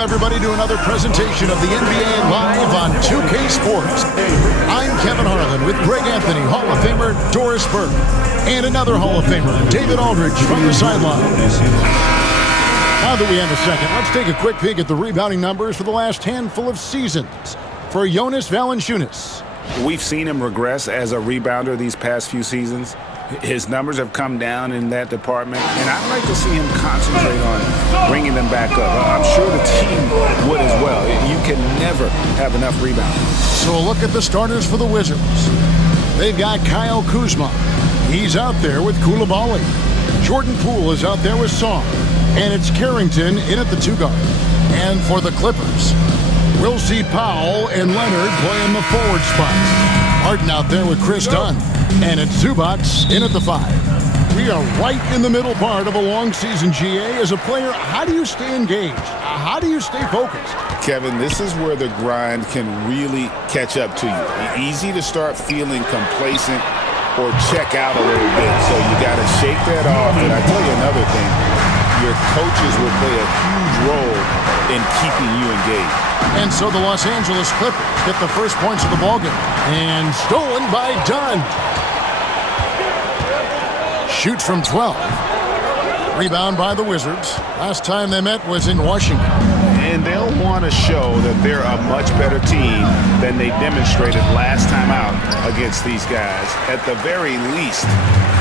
Welcome, everybody, to another presentation of the NBA Live on 2K Sports. I'm Kevin Harlan with Greg Anthony, Hall of Famer Doris Burke, and another Hall of Famer, David Aldridge, from the sideline. Now that we have a second, let's take a quick peek at the rebounding numbers for the last handful of seasons for Jonas Valanciunas. We've seen him regress as a rebounder these past few seasons. His numbers have come down in that department, and I'd like to see him concentrate on bringing them back up. I'm sure the team would as well. You can never have enough rebounding. So a look at the starters for the Wizards. They've got Kyle Kuzma. He's out there with Coulibaly. Jordan Poole is out there with Song. And it's Carrington in at the two-guard. And for the Clippers, we'll see Powell and Leonard playing the forward spots. Harden out there with Chris Dunn. And it's Zubac in at the 5. We are right in the middle part of a long season, GA. As a player, how do you stay engaged? How do you stay focused? Kevin, this is where the grind can really catch up to you. Easy to start feeling complacent or check out a little bit. So you got to shake that off. And I tell you another thing, your coaches will play a huge role in keeping you engaged. And so the Los Angeles Clippers get the first points of the ballgame. And stolen by Dunn. Shoots from 12. Rebound by the Wizards. Last time they met was in Washington. And they'll want to show that they're a much better team than they demonstrated last time out against these guys. At the very least,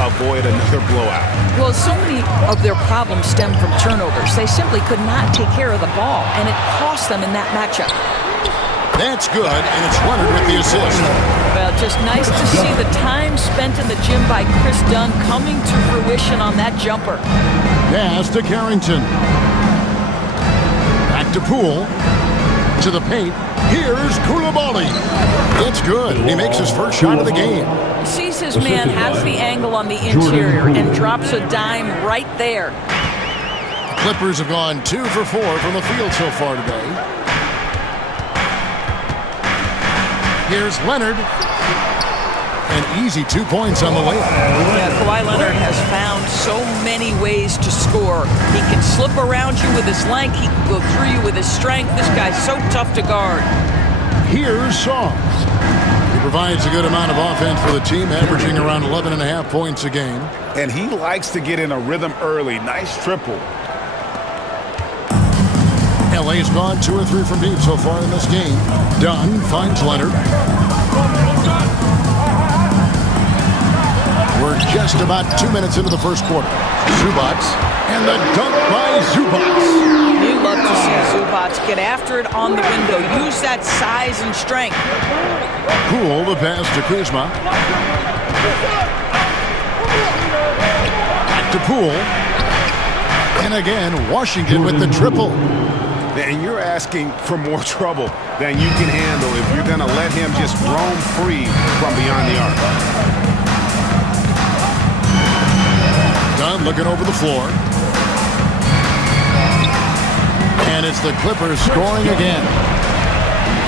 avoid another blowout. Well, so many of their problems stem from turnovers. They simply could not take care of the ball, and it cost them in that matchup. That's good, and it's Leonard with the assist. Well, just nice to see the time spent in the gym by Chris Dunn coming to fruition on that jumper. Pass to Carrington. Back to Poole. To the paint. Here's Coulibaly. It's good. He makes his first shot of the game. Sees his man, has the angle on the interior, and drops a dime right there. The Clippers have gone 2 for 4 from the field so far today. Here's Leonard. An easy 2 points on the layup. Yeah, Kawhi Leonard has found so many ways to score. He can slip around you with his length. He can go through you with his strength. This guy's so tough to guard. Here's Song. He provides a good amount of offense for the team, averaging around 11.5 points a game. And he likes to get in a rhythm early. Nice triple. LA's gone 2 or 3 from deep so far in this game. Dunn finds Leonard. We're just about 2 minutes into the first quarter. Zubac, and the dunk by Zubac. You love to see Zubac get after it on the window. Use that size and strength. Poole, the pass to Kuzma. Back to Poole. And again, Washington with the triple. And you're asking for more trouble than you can handle if you're going to let him just roam free from beyond the arc. Dunn looking over the floor. And it's the Clippers scoring again.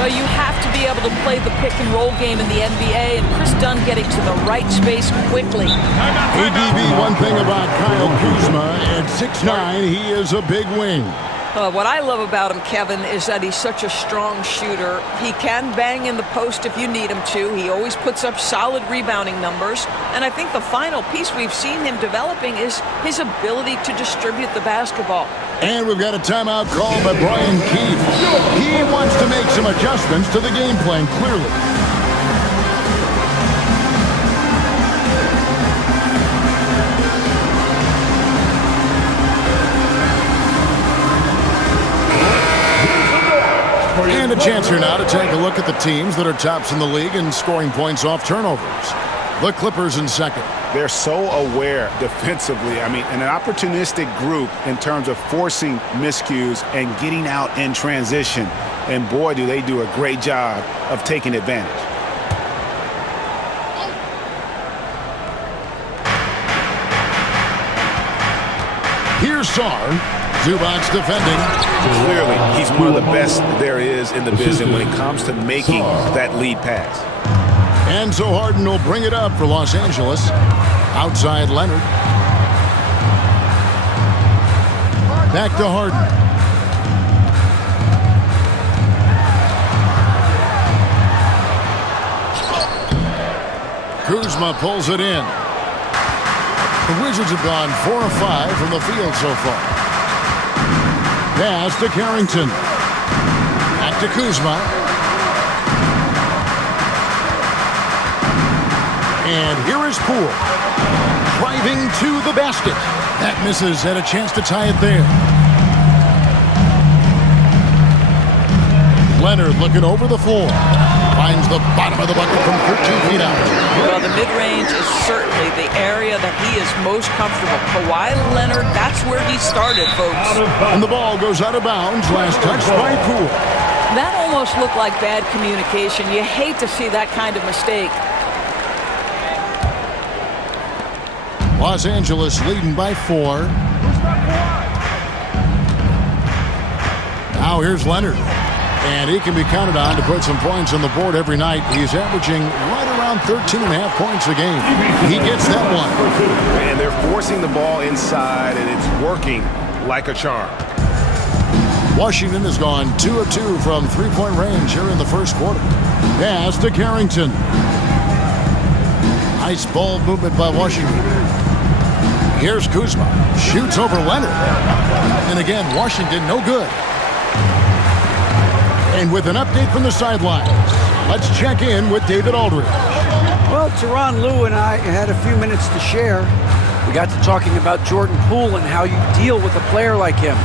Well, you have to be able to play the pick-and-roll game in the NBA, and Chris Dunn getting to the right space quickly. ADB, one thing about Kyle Kuzma, at 6'9", he is a big wing. What I love about him, Kevin, is that he's such a strong shooter. He can bang in the post if you need him to. He always puts up solid rebounding numbers. And I think the final piece we've seen him developing is his ability to distribute the basketball. And we've got a timeout called by Brian Keefe. He wants to make some adjustments to the game plan, clearly. And a chance here now to take a look at the teams that are tops in the league in scoring points off turnovers. The Clippers in second. They're so aware defensively. I mean, an opportunistic group in terms of forcing miscues and getting out in transition. And boy, do they do a great job of taking advantage. Here's Sarr. Zubac defending. Clearly, he's one of the best there is in the business when it comes to making that lead pass. And so Harden will bring it up for Los Angeles. Outside Leonard. Back to Harden. Kuzma pulls it in. The Wizards have gone 4 of 5 from the field so far. Pass to Carrington. Back to Kuzma. And here is Poole. Driving to the basket. That misses, and a chance to tie it there. Leonard looking over the floor. Finds the bottom of the bucket from 13 feet out. Well, the mid-range is certainly the area that he is most comfortable. Kawhi Leonard, that's where he started, folks. And the ball goes out of bounds. Last touch by Poole. That almost looked like bad communication. You hate to see that kind of mistake. Los Angeles leading by 4. Now here's Leonard. And he can be counted on to put some points on the board every night. He's averaging right around 13.5 points a game. He gets that one. And they're forcing the ball inside, and it's working like a charm. Washington has gone 2 of 2 from three-point range here in the first quarter. Pass to Carrington. Nice ball movement by Washington. Here's Kuzma. Shoots over Leonard. And again, Washington no good. And with an update from the sidelines, let's check in with David Aldridge. Well, Teron Lou and I had a few minutes to share. We got to talking about Jordan Poole and how you deal with a player like him.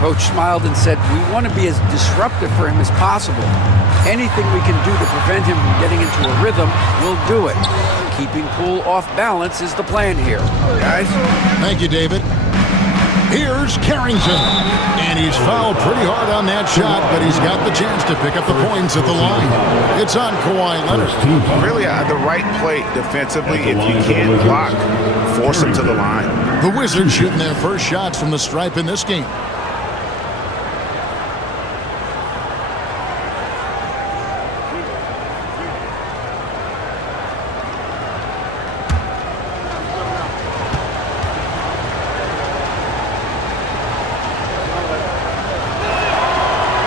Coach smiled and said, we want to be as disruptive for him as possible. Anything we can do to prevent him from getting into a rhythm, we'll do it. Keeping Poole off balance is the plan here. Guys? Thank you, David. Here's Carrington. And he's fouled pretty hard on that shot, but he's got the chance to pick up the points at the line. It's on Kawhi Leonard. Really the right play defensively. If you can't block, force him to the line. The Wizards shooting their first shots from the stripe in this game.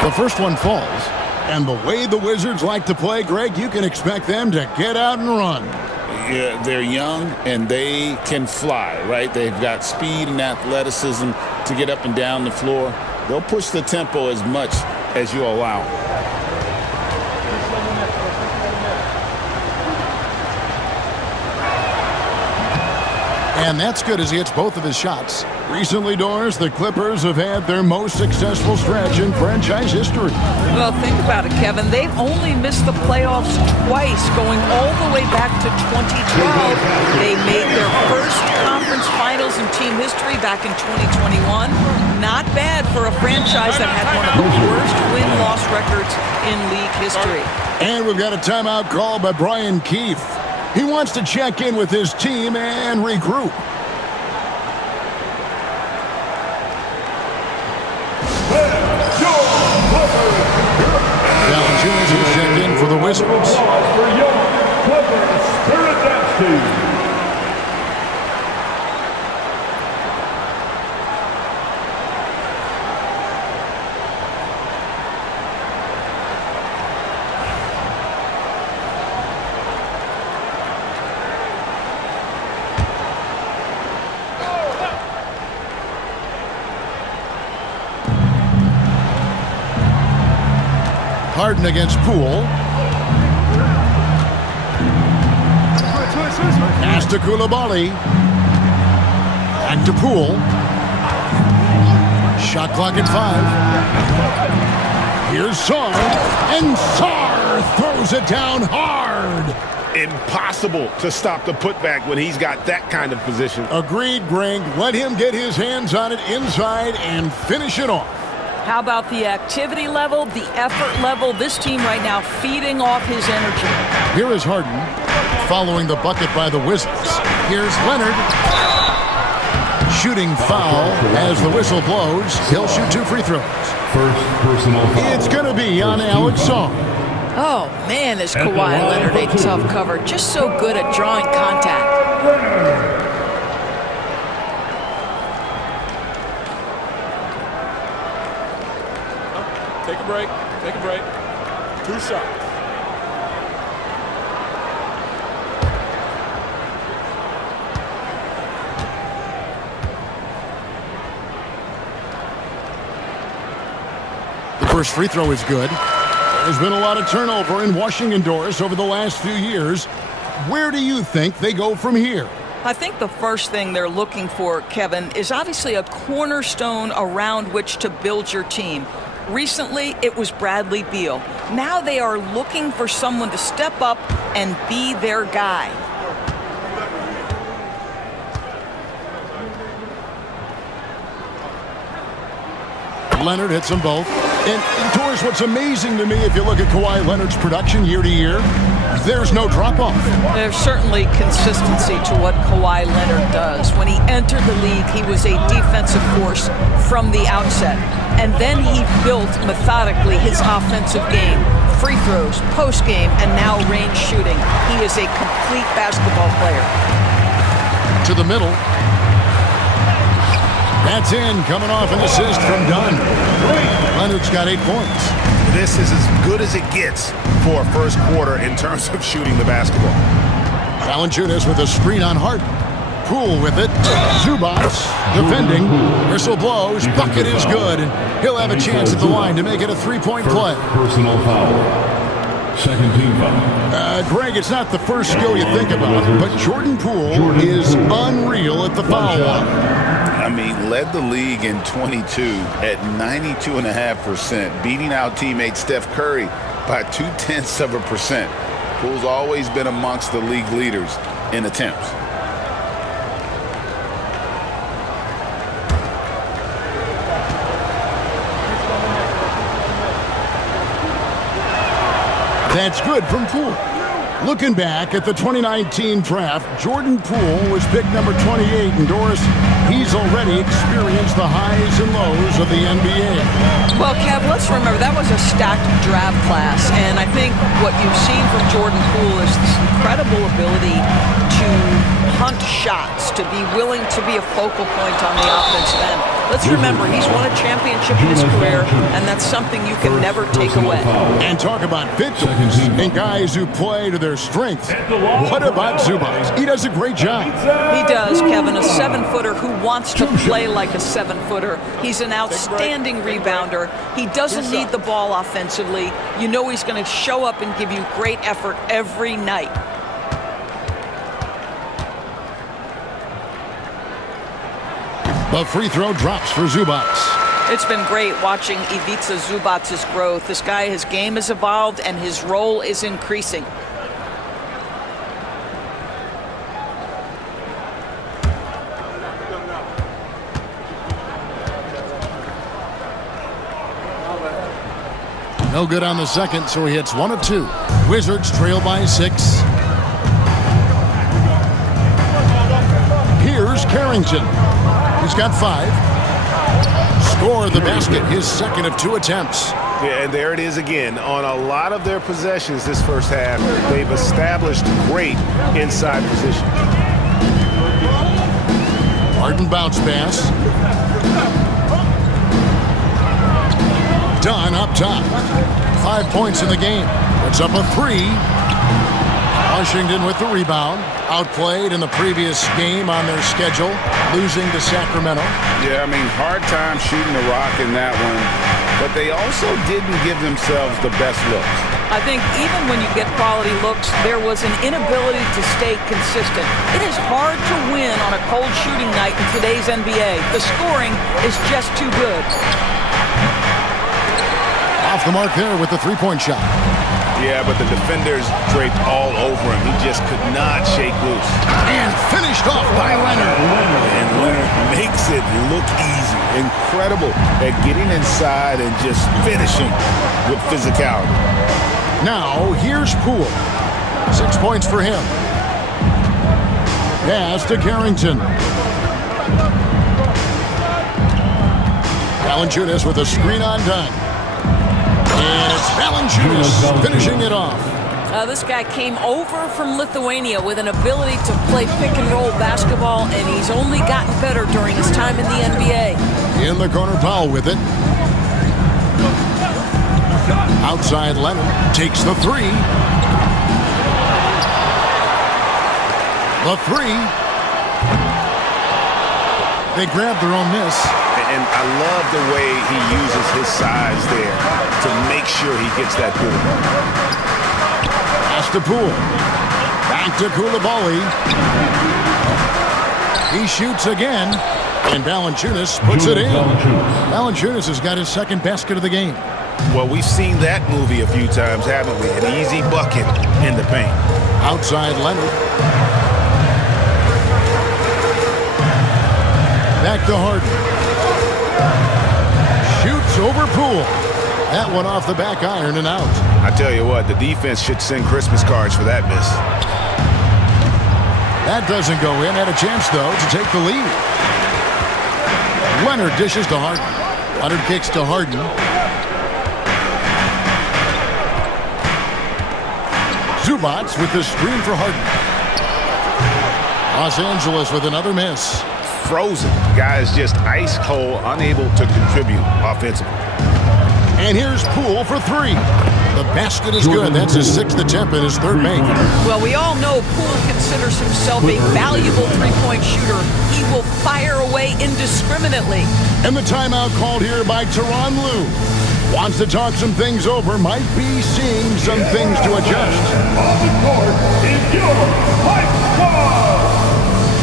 The first one falls, and the way the Wizards like to play, Greg, you can expect them to get out and run. Yeah, they're young and they can fly, right? They've got speed and athleticism to get up and down the floor. They'll push the tempo as much as you allow. And that's good as he hits both of his shots. Recently, Doris, the Clippers have had their most successful stretch in franchise history. Well, think about it, Kevin. They've only missed the playoffs twice, going all the way back to 2012. They made their first conference finals in team history back in 2021. Not bad for a franchise that had one of the worst win-loss records in league history. And we've got a timeout call by Brian Keefe. He wants to check in with his team and regroup. Valanciunas will check in for the Wizards. Harden against Poole. Pass to Coulibaly. Back to Poole. Shot clock at 5. Here's Sarr. And Sarr throws it down hard. Impossible to stop the putback when he's got that kind of position. Agreed, Greg. Let him get his hands on it inside and finish it off. How about the activity level, the effort level? This team right now feeding off his energy. Here is Harden following the bucket by the Wizards. Here's Leonard. Shooting foul as the whistle blows. He'll shoot 2 free throws. First personal foul. It's going to be on Alex Sarr. Oh, man, is Kawhi Leonard a tough cover. Just so good at drawing contact. Take a break. Take a break. 2 shots. First free throw is good. There's been a lot of turnover in Washington doors over the last few years. Where do you think they go from here? I think the first thing they're looking for, Kevin, is obviously a cornerstone around which to build your team. Recently, it was Bradley Beal. Now they are looking for someone to step up and be their guy. Leonard hits them both. And Doris, what's amazing to me, if you look at Kawhi Leonard's production year to year, there's no drop-off. There's certainly consistency to what Kawhi Leonard does. When he entered the league, he was a defensive force from the outset. And then he built methodically his offensive game. Free throws, post-game, and now range shooting. He is a complete basketball player. To the middle. That's in, coming off an assist from Dunn. Leonard's got 8 points. This is as good as it gets for a first quarter in terms of shooting the basketball. Valanciunas with a screen on Hart. Poole with it. Zubac defending. Whistle blows. Bucket is good. He'll have a chance at the line to make it a 3-point play. Personal foul. Second team foul. Greg, it's not the first skill you think about, but Jordan Poole is unreal at the foul line. I mean, led the league in 22 at 92.5%, beating out teammate Steph Curry by 0.2%. Poole's always been amongst the league leaders in attempts. That's good from Poole. Looking back at the 2019 draft, Jordan Poole was picked number 28, and Doris, he's already experienced the highs and lows of the NBA. Well, Kev, let's remember that was a stacked draft class, and I think what you've seen from Jordan Poole is this incredible ability to hunt shots, to be willing to be a focal point on the offensive end. Let's remember, he's won a championship in his career, and that's something you can never take away. And talk about victims and guys who play to their strengths. What about Zubac? He does a great job. He does, Kevin, a 7-footer who wants to play like a 7-footer. He's an outstanding rebounder. He doesn't need the ball offensively. You know he's going to show up and give you great effort every night. The free throw drops for Zubac. It's been great watching Ivica Zubac's growth. This guy, his game has evolved and his role is increasing. No good on the second, so he hits 1 of 2. Wizards trail by 6. Here's Carrington. He's got 5. Score the basket, his second of 2 attempts. Yeah, and there it is again. On a lot of their possessions this first half, they've established great inside position. Harden bounce pass. Dunn up top. 5 points in the game. Puts up a 3. Washington with the rebound. Outplayed in the previous game on their schedule, losing to Sacramento. Yeah, I mean, hard time shooting the rock in that one, but they also didn't give themselves the best looks. I think even when you get quality looks, there was an inability to stay consistent. It is hard to win on a cold shooting night in today's NBA. The scoring is just too good. Off the mark there with the 3-point shot. Yeah, but the defenders draped all over him. He just could not shake loose. And finished off by Leonard. And Leonard makes it look easy. Incredible at getting inside and just finishing with physicality. Now, here's Poole. 6 points for him. Pass to Carrington. Valanciunas with a screen on Dunn. And it's Valanciunas finishing it off. This guy came over from Lithuania with an ability to play pick-and-roll basketball, and he's only gotten better during his time in the NBA. In the corner, Powell with it. Outside Leonard takes the 3. The 3. They grabbed their own miss. And I love the way he uses his size there to make sure he gets that board. Pass to Poole. Back to Koulibaly. He shoots again. And Valanciunas puts it in. Valanciunas has got his second basket of the game. Well, we've seen that movie a few times, haven't we? An easy bucket in the paint. Outside Leonard. Back to Harden. Shoots over Poole. That one off the back iron and out. I tell you what, the defense should send Christmas cards for that miss. That doesn't go in. Had a chance, though, to take the lead. Leonard dishes to Harden. Leonard kicks to Harden. Zubac with the screen for Harden. Los Angeles with another miss. Frozen. Guys just ice cold, unable to contribute offensively. And here's Poole for three. The basket is good. That's his sixth attempt and his third make. Well, we all know Poole considers himself a valuable three-point shooter. He will fire away indiscriminately. And the timeout called here by Tyronn Lue. Wants to talk some things over. Might be seeing some things to adjust. On the court is your Hype Squad.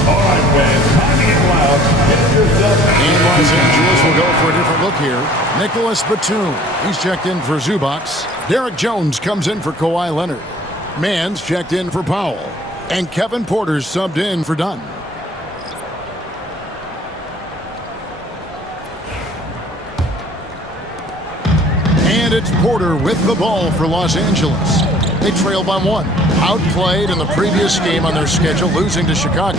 All right, fans, time to get loud. Get yourself. And Los Angeles will go for a different look here. Nicholas Batum. He's checked in for Zubac. Derek Jones comes in for Kawhi Leonard. Mann's checked in for Powell. And Kevin Porter's subbed in for Dunn. And it's Porter with the ball for Los Angeles. They trail by one. Outplayed in the previous game on their schedule, losing to Chicago.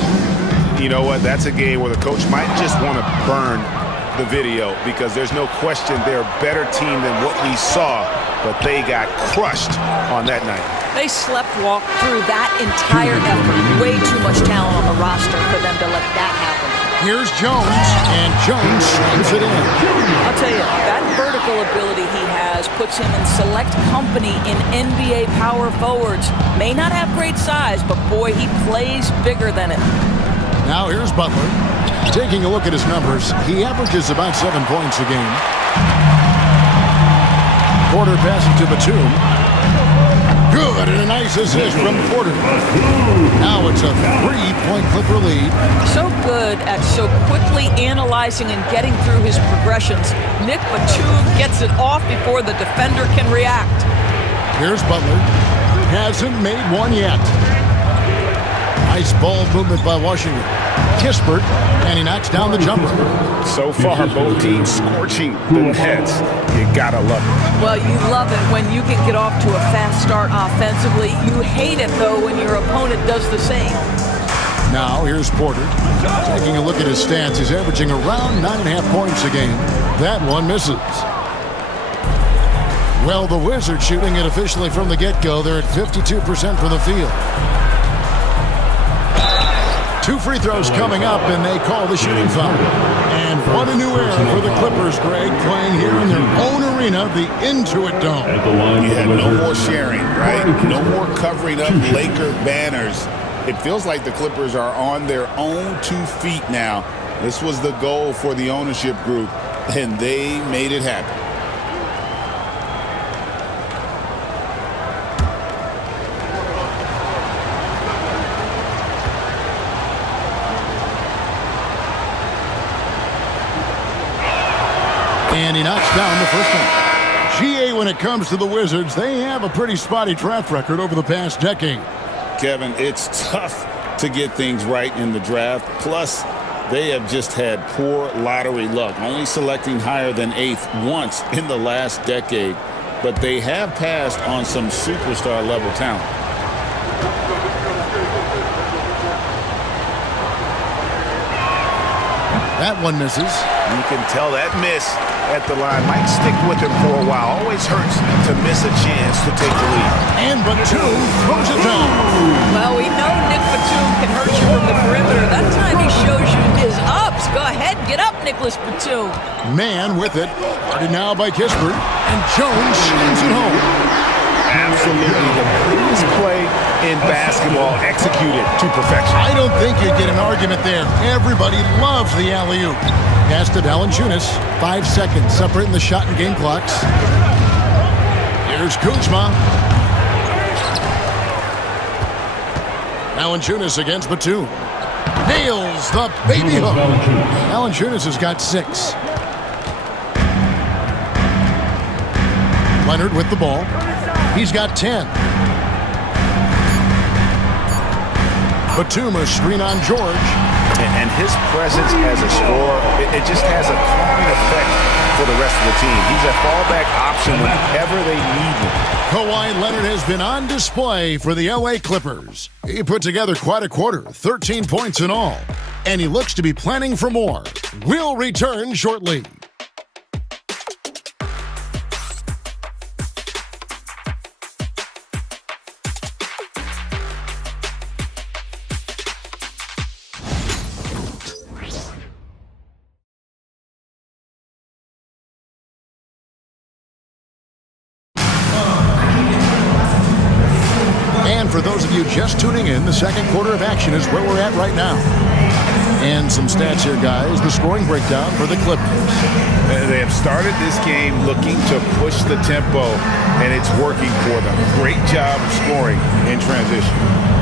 You know what? That's a game where the coach might just want to burn the video because there's no question they're a better team than what we saw, but they got crushed on that night. They sleepwalked through that entire effort. Way too much talent on the roster for them to let that happen. Here's Jones, and Jones slams it in. I'll tell you, that vertical ability he has puts him in select company in NBA power forwards. May not have great size, but boy, he plays bigger than it. Now here's Butler. Taking a look at his numbers, he averages about 7 points a game. Porter passing to Batum. Good, and a nice assist from Porter. Now it's a 3-point Clipper lead. So good at so quickly analyzing and getting through his progressions. Nick Batum gets it off before the defender can react. Here's Butler. Hasn't made one yet. Nice ball movement by Washington. Kispert, and he knocks down the jumper. So far, both teams scorching the Nets. You gotta love it. Well, you love it when you can get off to a fast start offensively. You hate it, though, when your opponent does the same. Now, here's Porter. Taking a look at his stats, he's averaging around 9.5 points a game. That one misses. Well, the Wizards shooting it officially from the get-go. They're at 52% from the field. 2 free throws coming up, and they call the shooting foul. And what a new era for the Clippers, Greg, playing here in their own arena, the Intuit Dome. Yeah, no more sharing, right? No more covering up Laker banners. It feels like the Clippers are on their own 2 feet now. This was the goal for the ownership group, and they made it happen. And he knocks down the first one. GA, when it comes to the Wizards, they have a pretty spotty track record over the past decade. Kevin, it's tough to get things right in the draft. Plus, they have just had poor lottery luck, only selecting higher than 8th once in the last decade. But they have passed on some superstar level talent. That one misses. You can tell that miss at the line might stick with him for a while. Always hurts to miss a chance to take the lead. And Batum throws it down. Well, we know Nick Batum can hurt you from the perimeter. That time he shows you his ups. Go ahead, get up, Nicholas Batum. Man with it. Guarded now by Kispert. And Jones slams it home. absolutely the prettiest play in basketball, executed to perfection. I don't think you'd get an argument there. Everybody loves the alley-oop. Pass to Valanciunas. 5 seconds separating the shot and game clocks. Here's Kuzma. Valanciunas against Batum. Nails the baby hook. Valanciunas has got 6. Leonard with the ball. He's got 10. Batum, a screen on George. And his presence as a scorer, it just has a calming effect for the rest of the team. He's a fallback option whenever they need him. Kawhi Leonard has been on display for the LA Clippers. He put together quite a quarter, 13 points in all. And he looks to be planning for more. We'll return shortly. For those of you just tuning in, the second quarter of action is where we're at right now. And some stats here, guys. The scoring breakdown for the Clippers. They have started this game looking to push the tempo, and it's working for them. Great job of scoring in transition.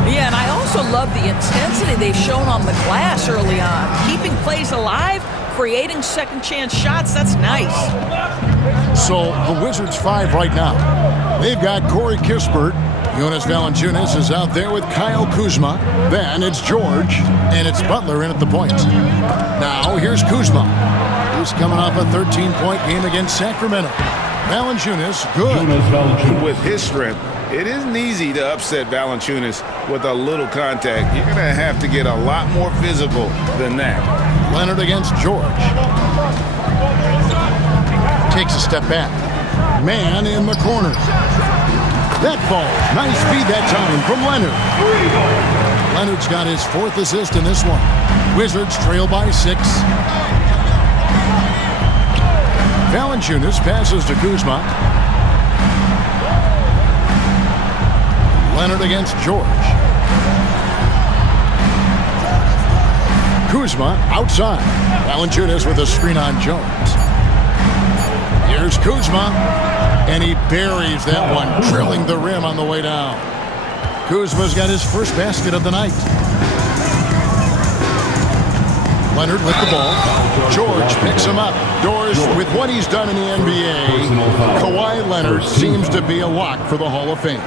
Yeah, and I also love the intensity they've shown on the glass early on. Keeping plays alive, creating second chance shots, that's nice. So the Wizards 5 right now. They've got Corey Kispert. Jonas Valanciunas is out there with Kyle Kuzma. Then it's George, and it's Butler in at the point. Now here's Kuzma. He's coming off a 13-point game against Sacramento. Valanciunas, good. With his strength, it isn't easy to upset Valanciunas with a little contact. You're going to have to get a lot more physical than that. Leonard against George. Takes a step back. Man in the corner. That ball, nice feed that time from Leonard. Leonard's got his 4th assist in this one. Wizards trail by 6. Valanciunas passes to Kuzma. Leonard against George. Kuzma outside. Valanciunas with a screen on Jones. Here's Kuzma. And he buries that one, drilling the rim on the way down. Kuzma's got his first basket of the night. Leonard with the ball. George picks him up. Doors, with what he's done in the NBA, Kawhi Leonard seems to be a lock for the Hall of Fame.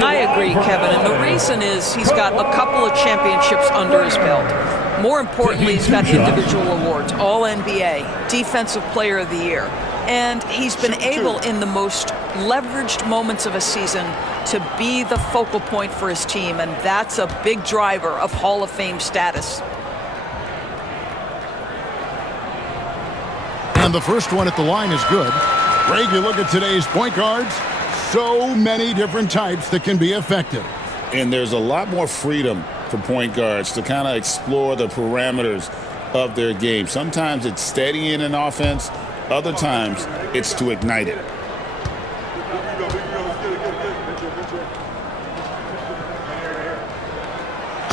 I agree, Kevin, and the reason is he's got a couple of championships under his belt. More importantly, he's got individual awards, All-NBA, Defensive Player of the Year. And he's been able, in the most leveraged moments of a season, to be the focal point for his team, and that's a big driver of Hall of Fame status. And the first one at the line is good. Greg, you look at today's point guards, so many different types that can be effective. And there's a lot more freedom for point guards to kind of explore the parameters of their game. Sometimes it's steadying an offense. Other times, it's to ignite it.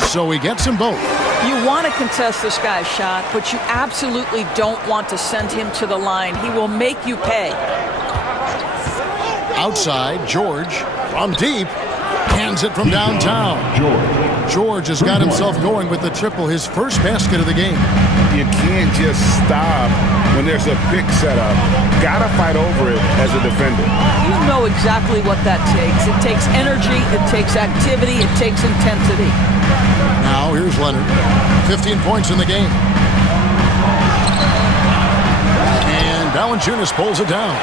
So he gets them both. You want to contest this guy's shot, but you absolutely don't want to send him to the line. He will make you pay. Outside, George from deep. Hands it from downtown. George has got himself going with the triple, his first basket of the game. You can't just stop when there's a pick set up. Gotta fight over it as a defender. You know exactly what that takes. It takes energy, it takes activity, it takes intensity. Now here's Leonard. 15 points in the game. And Valanciunas pulls it down.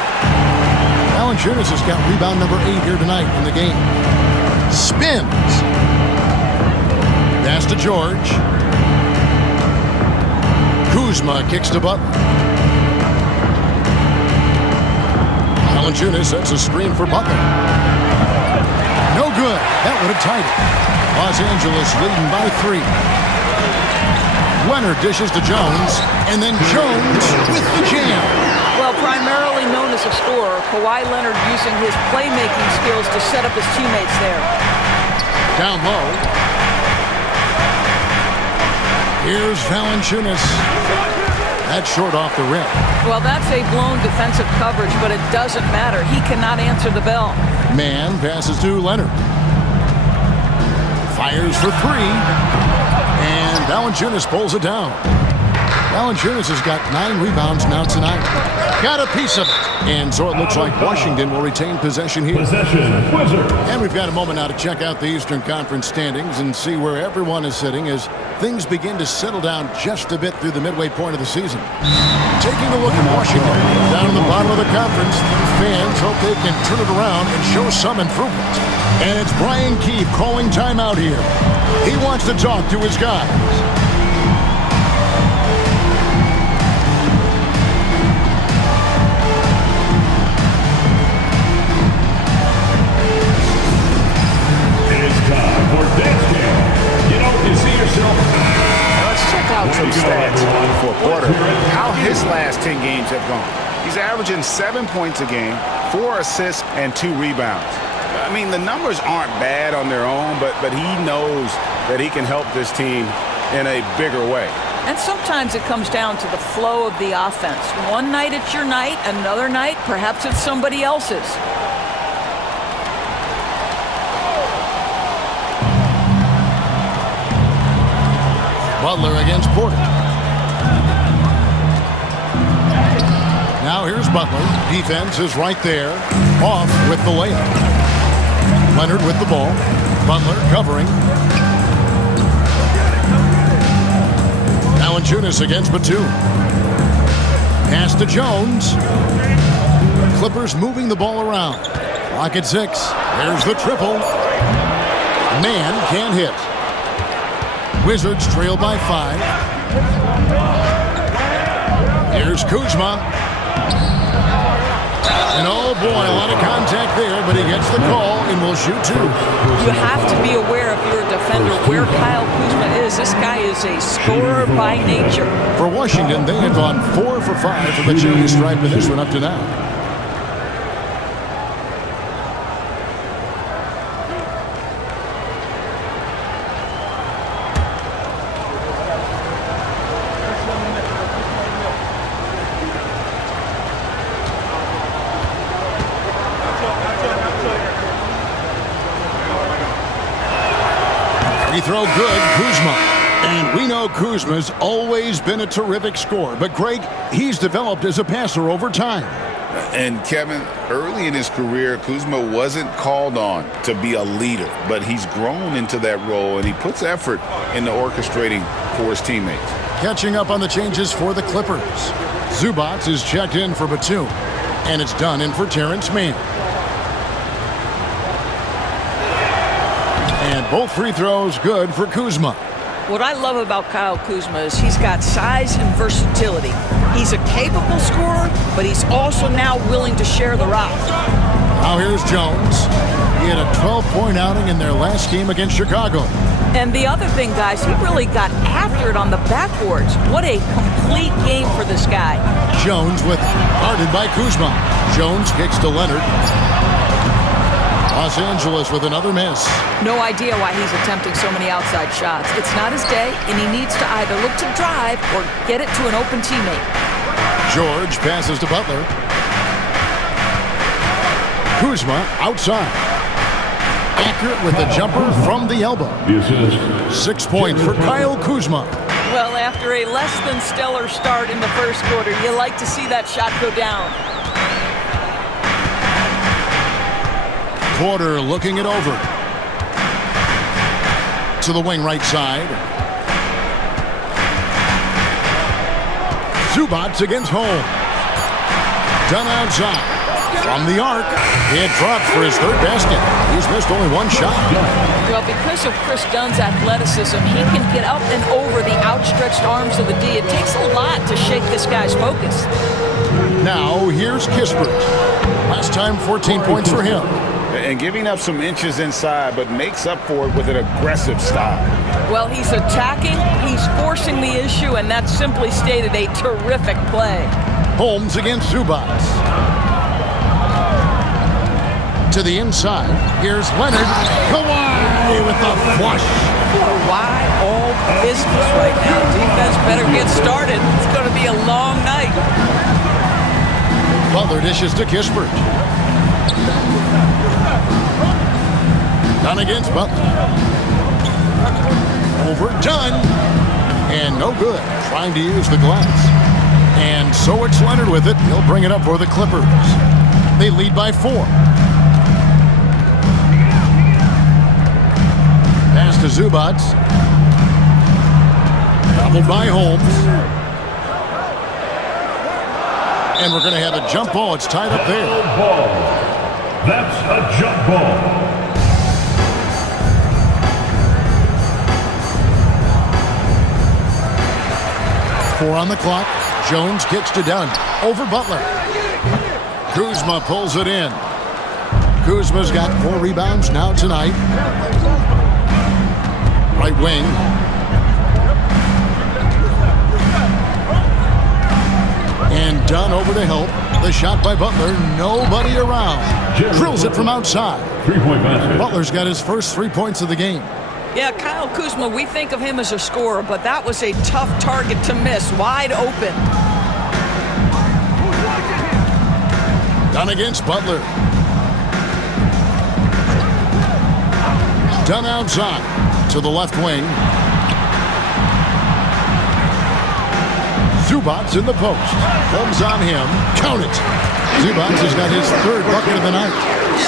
Valanciunas has got rebound number 8 here tonight in the game. Spins. Pass to George. Kuzma kicks to Butler. Valanciunas sets a screen for Butler. No good. That would have tied it. Los Angeles leading by 3. Leonard dishes to Jones, and then Jones with the jam. Well primarily known as a scorer, Kawhi Leonard using his playmaking skills to set up his teammates there. Down low. Here's Valanciunas. That's short off the rim. Well, that's a blown defensive coverage, but it doesn't matter. He cannot answer the bell. Man passes to Leonard. Fires for three. And Valanciunas pulls it down. Valanciunas has got 9 rebounds now tonight. Got a piece of it. And so it looks like Washington will retain possession here. Possession, Wizards. And we've got a moment now to check out the Eastern Conference standings and see where everyone is sitting as things begin to settle down just a bit through the midway point of the season. Taking a look at Washington, down in the bottom of the conference, fans hope they can turn it around and show some improvement. And it's Brian Keefe calling timeout here. He wants to talk to his guys. Let's check out some stats for Porter. How his last 10 games have gone. He's averaging 7 points a game, 4 assists, and 2 rebounds. I mean, the numbers aren't bad on their own, but he knows that he can help this team in a bigger way. And sometimes it comes down to the flow of the offense. One night it's your night, another night perhaps it's somebody else's. Butler against Porter. Now here's Butler. Defense is right there. Off with the layup. Leonard with the ball. Butler covering. Valanciunas against Batum. Pass to Jones. Clippers moving the ball around. Clock at 6. There's the triple. Man can't hit. Wizards trail by 5. Here's Kuzma. And oh boy, a lot of contact there, but he gets the call and will shoot 2. You have to be aware if you're a defender where Kyle Kuzma is. This guy is a scorer by nature. For Washington, they have gone 4 for 5 from the charity stripe in this one up to now. Free throw good, Kuzma. And we know Kuzma's always been a terrific scorer. But, Greg, he's developed as a passer over time. And, Kevin, early in his career, Kuzma wasn't called on to be a leader. But he's grown into that role, and he puts effort into orchestrating for his teammates. Catching up on the changes for the Clippers. Zubac is checked in for Batum. And it's done in for Terrence Mann. And both free throws good for Kuzma. What I love about Kyle Kuzma is he's got size and versatility. He's a capable scorer, but he's also now willing to share the rock. Now here's Jones. He had a 12-point outing in their last game against Chicago. And the other thing, guys, he really got after it on the backboards. What a complete game for this guy. Jones with guarded by Kuzma. Jones kicks to Leonard. Los Angeles with another miss. No idea why he's attempting so many outside shots. It's not his day, and he needs to either look to drive or get it to an open teammate. George passes to Butler. Kuzma outside. Accurate with the jumper from the elbow. 6 points for Kyle Kuzma. Well, after a less than stellar start in the first quarter, you like to see that shot go down. Porter looking it over. To the wing right side. Zubac against Holmes. Done outside. From the arc. It drops for his third basket. He's missed only one shot. Well, because of Chris Dunn's athleticism, he can get up and over the outstretched arms of the D. It takes a lot to shake this guy's focus. Now, here's Kispert. Last time, 14 points for him. And giving up some inches inside, but makes up for it with an aggressive style. Well, he's attacking, he's forcing the issue, and that's simply stated a terrific play. Holmes against Zubac. To the inside. Here's Leonard. Kawhi with the flush. Kawhi all business right now. Defense better get started. It's going to be a long night. Butler dishes to Kispert. Dunn against Butler. Overdone. And no good. Trying to use the glass. And so it's Leonard with it. He'll bring it up for the Clippers. They lead by 4. Pass to Zubac. Doubled by Holmes. And we're going to have a jump ball. It's tied up there. Ball. That's a jump ball. Four on the clock. Jones kicks to Dunn. Over Butler. Kuzma pulls it in. Kuzma's got 4 rebounds now tonight. Right wing. And Dunn over to help. The shot by Butler. Nobody around. Drills it from outside. 3-point basket. Butler's got his first 3 points of the game. Yeah, Kyle Kuzma, we think of him as a scorer, but that was a tough target to miss. Wide open. Dunn against Butler. Dunn outside to the left wing. Zubac in the post. Comes on him. Count it. Zubac has got his 3rd bucket of the night.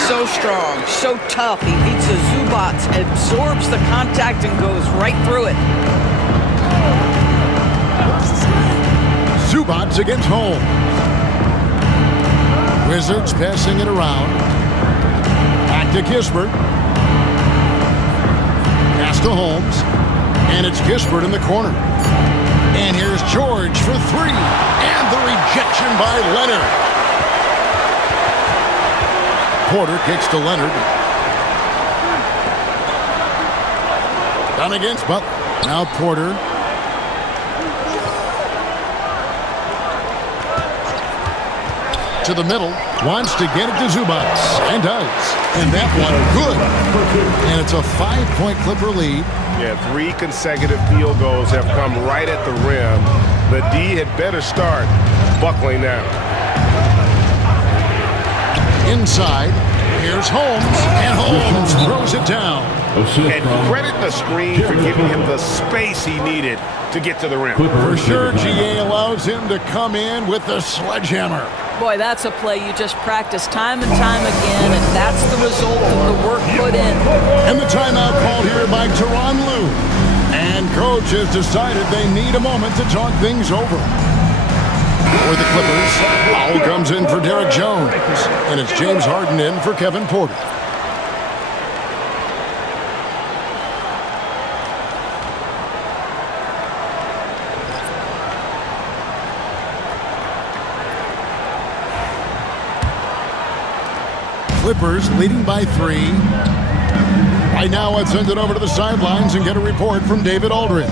So strong, so tough. He beats the Zubac, absorbs the contact, and goes right through it. Zubac against Holmes. Wizards passing it around. Back to Kispert. Pass to Holmes. And it's Kispert in the corner. And here's George for 3. And the rejection by Leonard. Porter kicks to Leonard. Down against Butler. Now Porter. To the middle. Wants to get it to Zubac. And does. And that one good. And it's a 5-point Clipper lead. Yeah, 3 consecutive field goals have come right at the rim. The D had better start buckling now. Inside, here's Holmes, and Holmes throws it down. And credit the screen for giving him the space he needed to get to the rim. For sure, GA allows him to come in with the sledgehammer. Boy, that's a play you just practice time and time again, and that's the result of the work put in. And the timeout called here by Tyronn Lue. And coach has decided they need a moment to talk things over. For the Clippers, foul comes in for Derek Jones. And it's James Harden in for Kevin Porter. Clippers leading by 3. Right now, let's send it over to the sidelines and get a report from David Aldridge.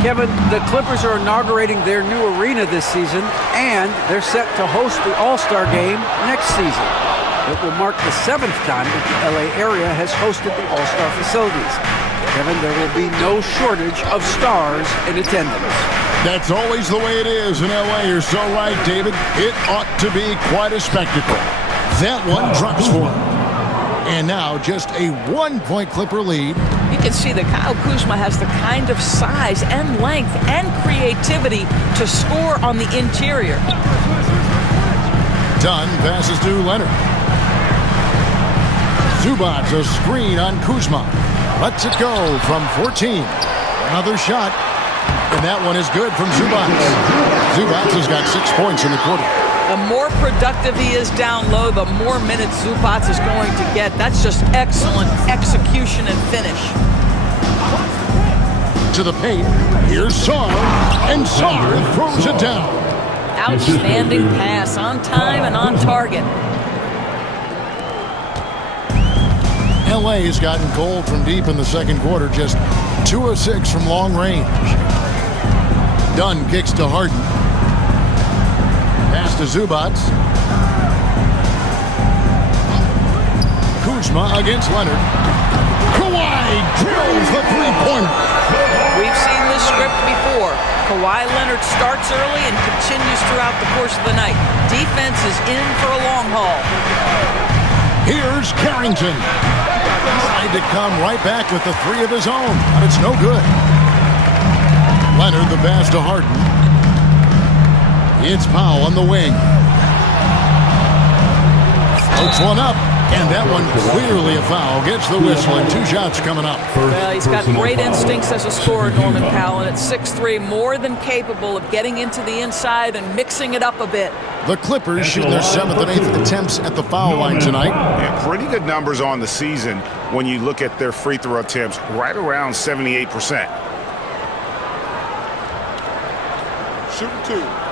Kevin, the Clippers are inaugurating their new arena this season, and they're set to host the All-Star Game next season. It will mark the 7th time that the LA area has hosted the All-Star facilities. Kevin, there will be no shortage of stars in attendance. That's always the way it is in LA. You're so right, David. It ought to be quite a spectacle. That one drops for him. And now just a 1-point Clipper lead. You can see that Kyle Kuzma has the kind of size and length and creativity to score on the interior. Dunn passes to Leonard. Zubac a screen on Kuzma. Lets it go from 14. Another shot. And that one is good from Zubac. Zubac has got 6 points in the quarter. The more productive he is down low, the more minutes Zubac is going to get. That's just excellent execution and finish. To the paint. Here's Sarr. And Sarr throws it down. Outstanding pass, on time and on target. LA has gotten cold from deep in the second quarter. Just 2 of 6 from long range. Dunn kicks to Harden. Pass to Zubats. Kuzma against Leonard. Kawhi drills the three-pointer. We've seen this script before. Kawhi Leonard starts early and continues throughout the course of the night. Defense is in for a long haul. Here's Carrington. Tried to come right back with the three of his own, but it's no good. Leonard the pass to Harden. It's Powell on the wing. Floats one up, and that one clearly a foul. Gets the whistle, and 2 shots coming up. Well, he's got great instincts as a scorer, Norman Powell, and at 6'3", more than capable of getting into the inside and mixing it up a bit. The Clippers shooting their 7th and 8th attempts at the foul line tonight. Yeah, pretty good numbers on the season when you look at their free throw attempts, right around 78%. Shooting 2.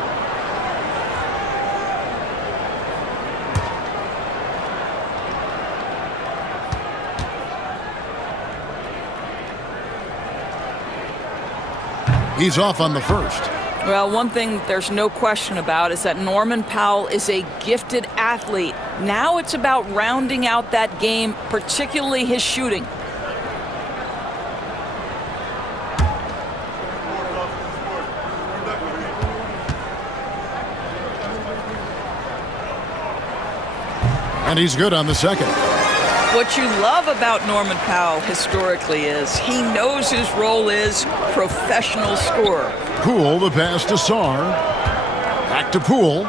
He's off on the first. Well, one thing there's no question about is that Norman Powell is a gifted athlete. Now it's about rounding out that game, particularly his shooting. And he's good on the second. What you love about Norman Powell historically is he knows his role is professional scorer. Poole the pass to Sarr. Back to Poole.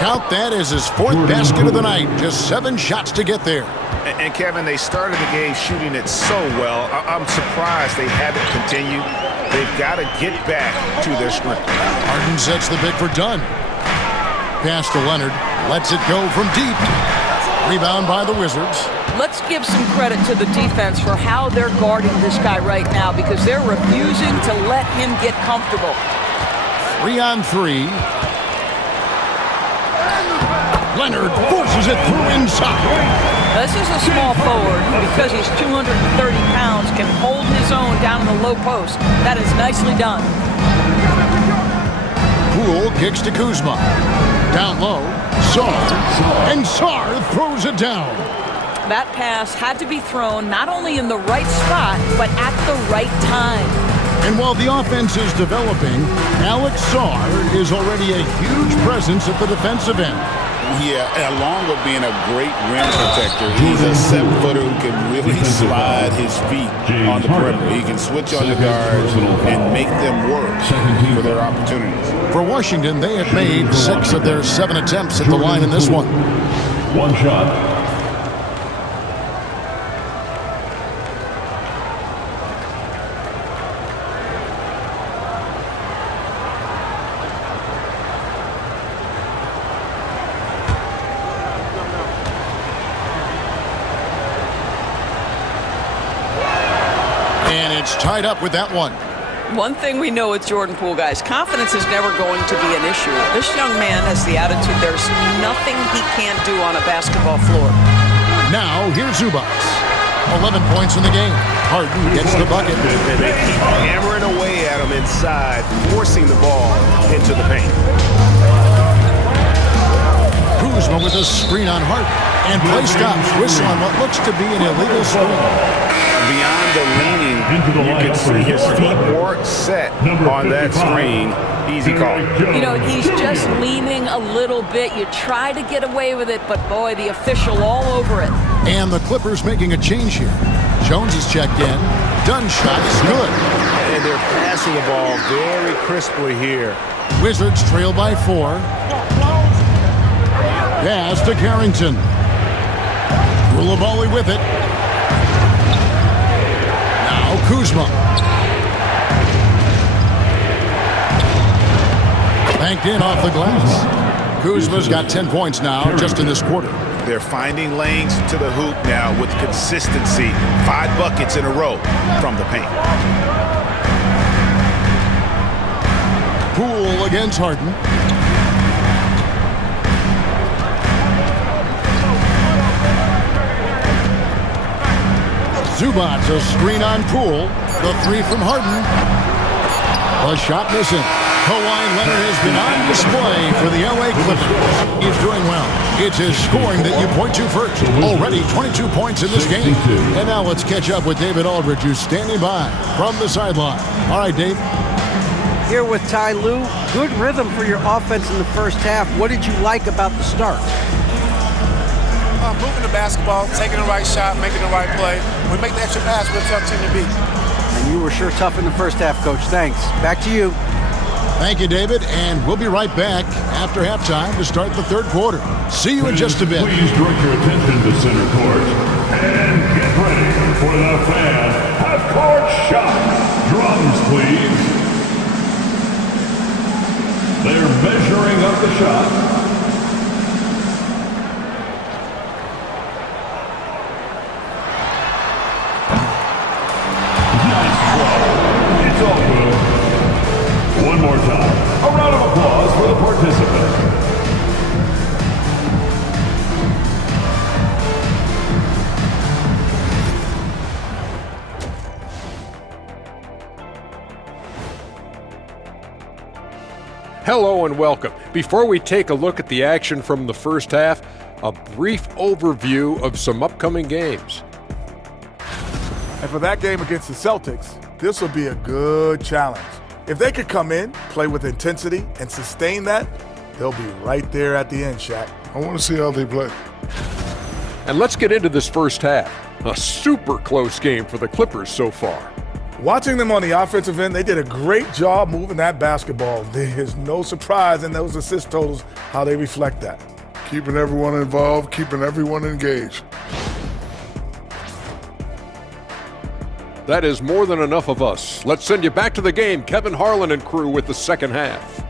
Count that as his 4th basket of the night. Just 7 shots to get there. And Kevin, they started the game shooting it so well. I'm surprised they haven't continued. They've got to get back to their strength. Harden sets the pick for Dunn. Pass to Leonard. Lets it go from deep. Rebound by the Wizards. Let's give some credit to the defense for how they're guarding this guy right now because they're refusing to let him get comfortable. 3-on-3. Leonard forces it through inside. This is a small forward who, because he's 230 pounds, can hold his own down in the low post. That is nicely done. Poole kicks to Kuzma. Down low. Sarr. And Sarr throws it down. That pass had to be thrown not only in the right spot, but at the right time. And while the offense is developing, Alex Sarr is already a huge presence at the defensive end. Yeah, along with being a great rim protector, he's a 7-footer who can really slide his feet on the perimeter. He can switch on the guards and make them work for their opportunities. For Washington, they have made 6 of their 7 attempts at the line in this one. 1 shot. It's tied up with that one. One thing we know with Jordan Poole, guys, confidence is never going to be an issue. This young man has the attitude there's nothing he can't do on a basketball floor. Now, here's Zubats. 11 points in the game. Harden gets the bucket. And they keep hammering away at him inside, forcing the ball into the paint. Kuzma with a screen on Harden. And play stops. Whistle on what looks to be an illegal screen. Beyond the leaning, you can see his feet weren't set on that screen. Easy call. You know, he's just leaning a little bit. You try to get away with it, but boy, the official all over it. And the Clippers making a change here. Jones is checked in. Dunn shot is good. And they're passing the ball very crisply here. Wizards trail by 4. Pass to Carrington. Koulibaly with it. Kuzma. Banked in off the glass. Kuzma's got 10 points now just in this quarter. They're finding lanes to the hoop now with consistency. 5 buckets in a row from the paint. Poole against Harden. Zubats a screen on Poole. The three from Harden. The shot missing. Kawhi Leonard has been on display for the LA Clippers. He's doing well. It's his scoring that you point to first. Already 22 points in this game. And now let's catch up with David Aldridge, who's standing by from the sideline. All right, Dave. Here with Ty Lue. Good rhythm for your offense in the first half. What did you like about the start? Moving the basketball, taking the right shot, making the right play. When we make the extra pass, we're a tough team to beat. And you were sure tough in the first half, Coach. Thanks. Back to you. Thank you, David, and we'll be right back after halftime to start the third quarter. See you in just a bit. Please direct your attention to center court and get ready for the fan half-court shot. Drums, please. They're measuring up the shot. One more time. A round of applause for the participant. Hello and welcome. Before we take a look at the action from the first half, a brief overview of some upcoming games. And for that game against the Celtics, this will be a good challenge. If they could come in, play with intensity, and sustain that, they'll be right there at the end, Shaq. I want to see how they play. And let's get into this first half. A super close game for the Clippers so far. Watching them on the offensive end, they did a great job moving that basketball. There's no surprise in those assist totals how they reflect that. Keeping everyone involved, keeping everyone engaged. That is more than enough of us. Let's send you back to the game. Kevin Harlan and crew with the second half.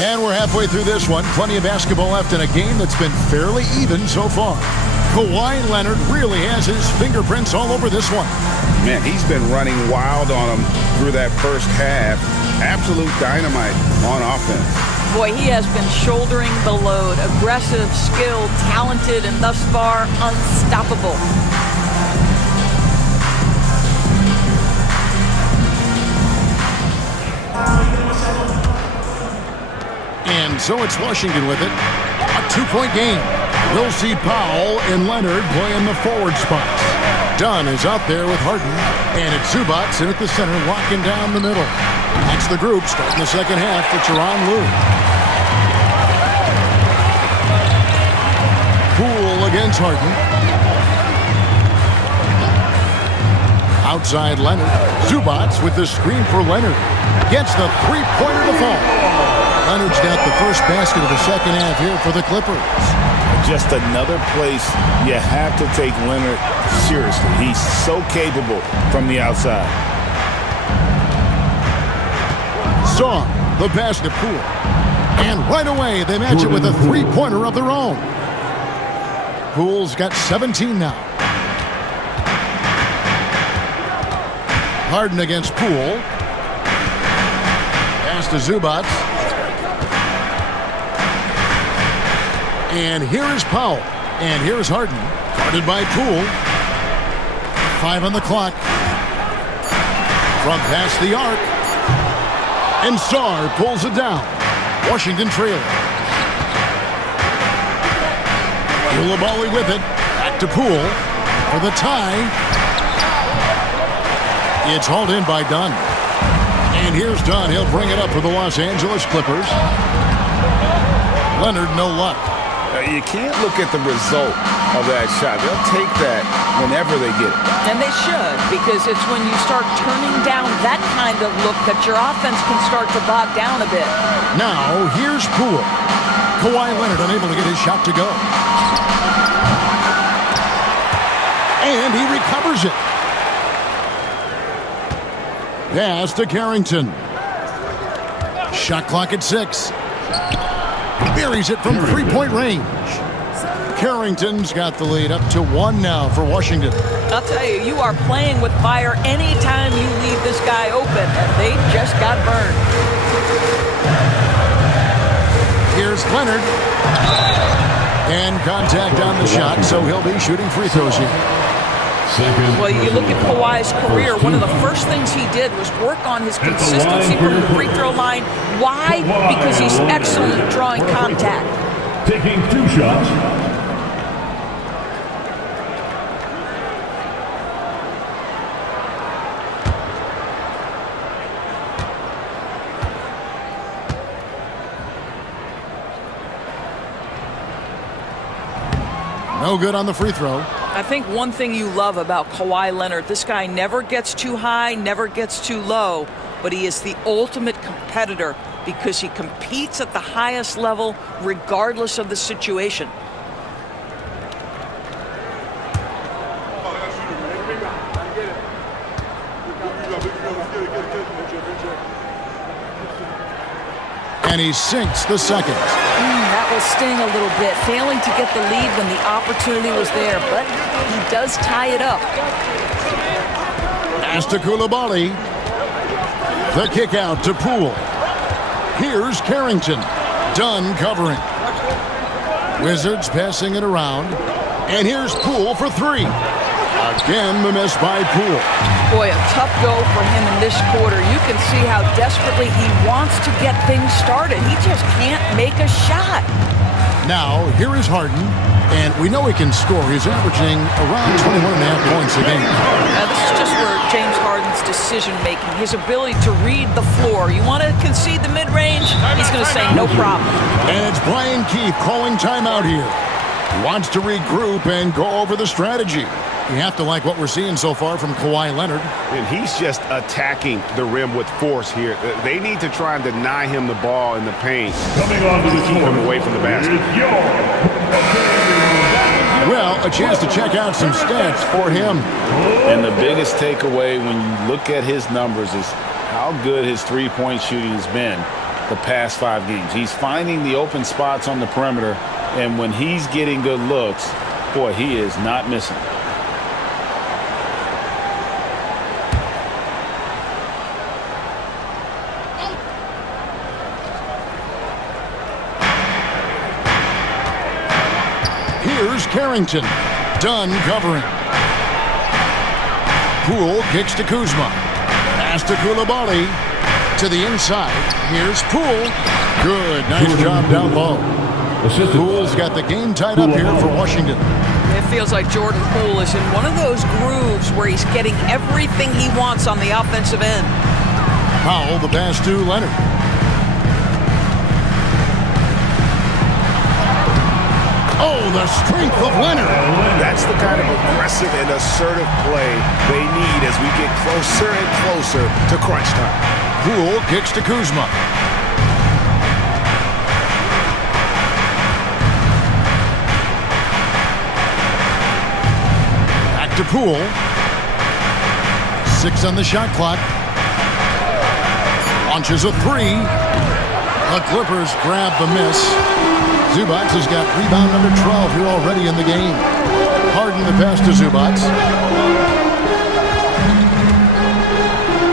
And we're halfway through this one. Plenty of basketball left in a game that's been fairly even so far. Kawhi Leonard really has his fingerprints all over this one. Man, he's been running wild on them through that first half. Absolute dynamite on offense. Boy, he has been shouldering the load. Aggressive, skilled, talented, and thus far unstoppable. And so it's Washington with it. A two-point game. We'll see Powell and Leonard play in the forward spots. Dunn is out there with Harden. And it's Zubac in at the center, locking down the middle. That's the group starting the second half for Tyronn Lue. Poole against Harden. Outside Leonard. Zubac with the screen for Leonard. Gets the three-pointer to fall. Leonard's got the first basket of the second half here for the Clippers. Just another place you have to take Leonard seriously. He's so capable from the outside. Song, the pass to Poole. And right away, they match it with a three-pointer of their own. Poole's got 17 now. Harden against Poole. Pass to Zubac. And here is Powell. And here's Harden. Guarded by Poole. 5 on the clock. From past the arc. And Sarr pulls it down. Washington trailing. Coulibaly with it. Back to Poole for the tie. It's hauled in by Dunn. And here's Dunn. He'll bring it up for the Los Angeles Clippers. Leonard, no luck. You can't look at the result of that shot. They'll take that whenever they get it. And they should, because it's when you start turning down that kind of look that your offense can start to bog down a bit. Now, here's Poole. Kawhi Leonard unable to get his shot to go. And he recovers it. Pass to Carrington. Shot clock at 6. Buries it from three-point range. Carrington's got the lead up to 1 now for Washington. I'll tell you, you are playing with fire anytime you leave this guy open, and they just got burned. Here's Leonard. And contact on the shot, so he'll be shooting free throws here. Well, you look at Kawhi's career, one of the first things he did was work on his consistency from the free throw line. Why? Because he's excellent at drawing contact. Taking 2 shots. No good on the free throw. I think one thing you love about Kawhi Leonard, this guy never gets too high, never gets too low, but he is the ultimate competitor because he competes at the highest level regardless of the situation. And he sinks the second. That will sting a little bit, failing to get the lead when the opportunity was there, but he does tie it up. Pass to Coulibaly. The kick out to Poole. Here's Carrington. Dunn covering. Wizards passing it around. And here's Poole for 3. Again, the miss by Poole. Boy, a tough go for him in this quarter. You can see how desperately he wants to get things started. He just can't make a shot. Now, here is Harden, and we know he can score. He's averaging around 21.5 points a game. Now, this is just where James Harden's decision-making, his ability to read the floor. You want to concede the mid-range? He's going to say no problem. And it's Brian Keefe calling timeout here. He wants to regroup and go over the strategy. You have to like what we're seeing so far from Kawhi Leonard. And he's just attacking the rim with force here. They need to try and deny him the ball in the paint. Coming on to the keep him away from the basket. Well, a chance to check out some stats for him. And the biggest takeaway when you look at his numbers is how good his three-point shooting has been the past 5 games. He's finding the open spots on the perimeter, and when he's getting good looks, boy, he is not missing. Here's Carrington. Dunn covering. Poole kicks to Kuzma. Pass to Coulibaly. To the inside. Here's Poole. Good. Nice job down low. Poole's got the game tied up here for Washington. It feels like Jordan Poole is in one of those grooves where he's getting everything he wants on the offensive end. Powell, the pass to Leonard. Oh, the strength of Leonard. That's the kind of aggressive and assertive play they need as we get closer and closer to crunch time. Poole kicks to Kuzma. Back to Poole. 6 on the shot clock. Launches a 3. The Clippers grab the miss. Zubac has got rebound number 12 here already in the game. Harden the pass to Zubac.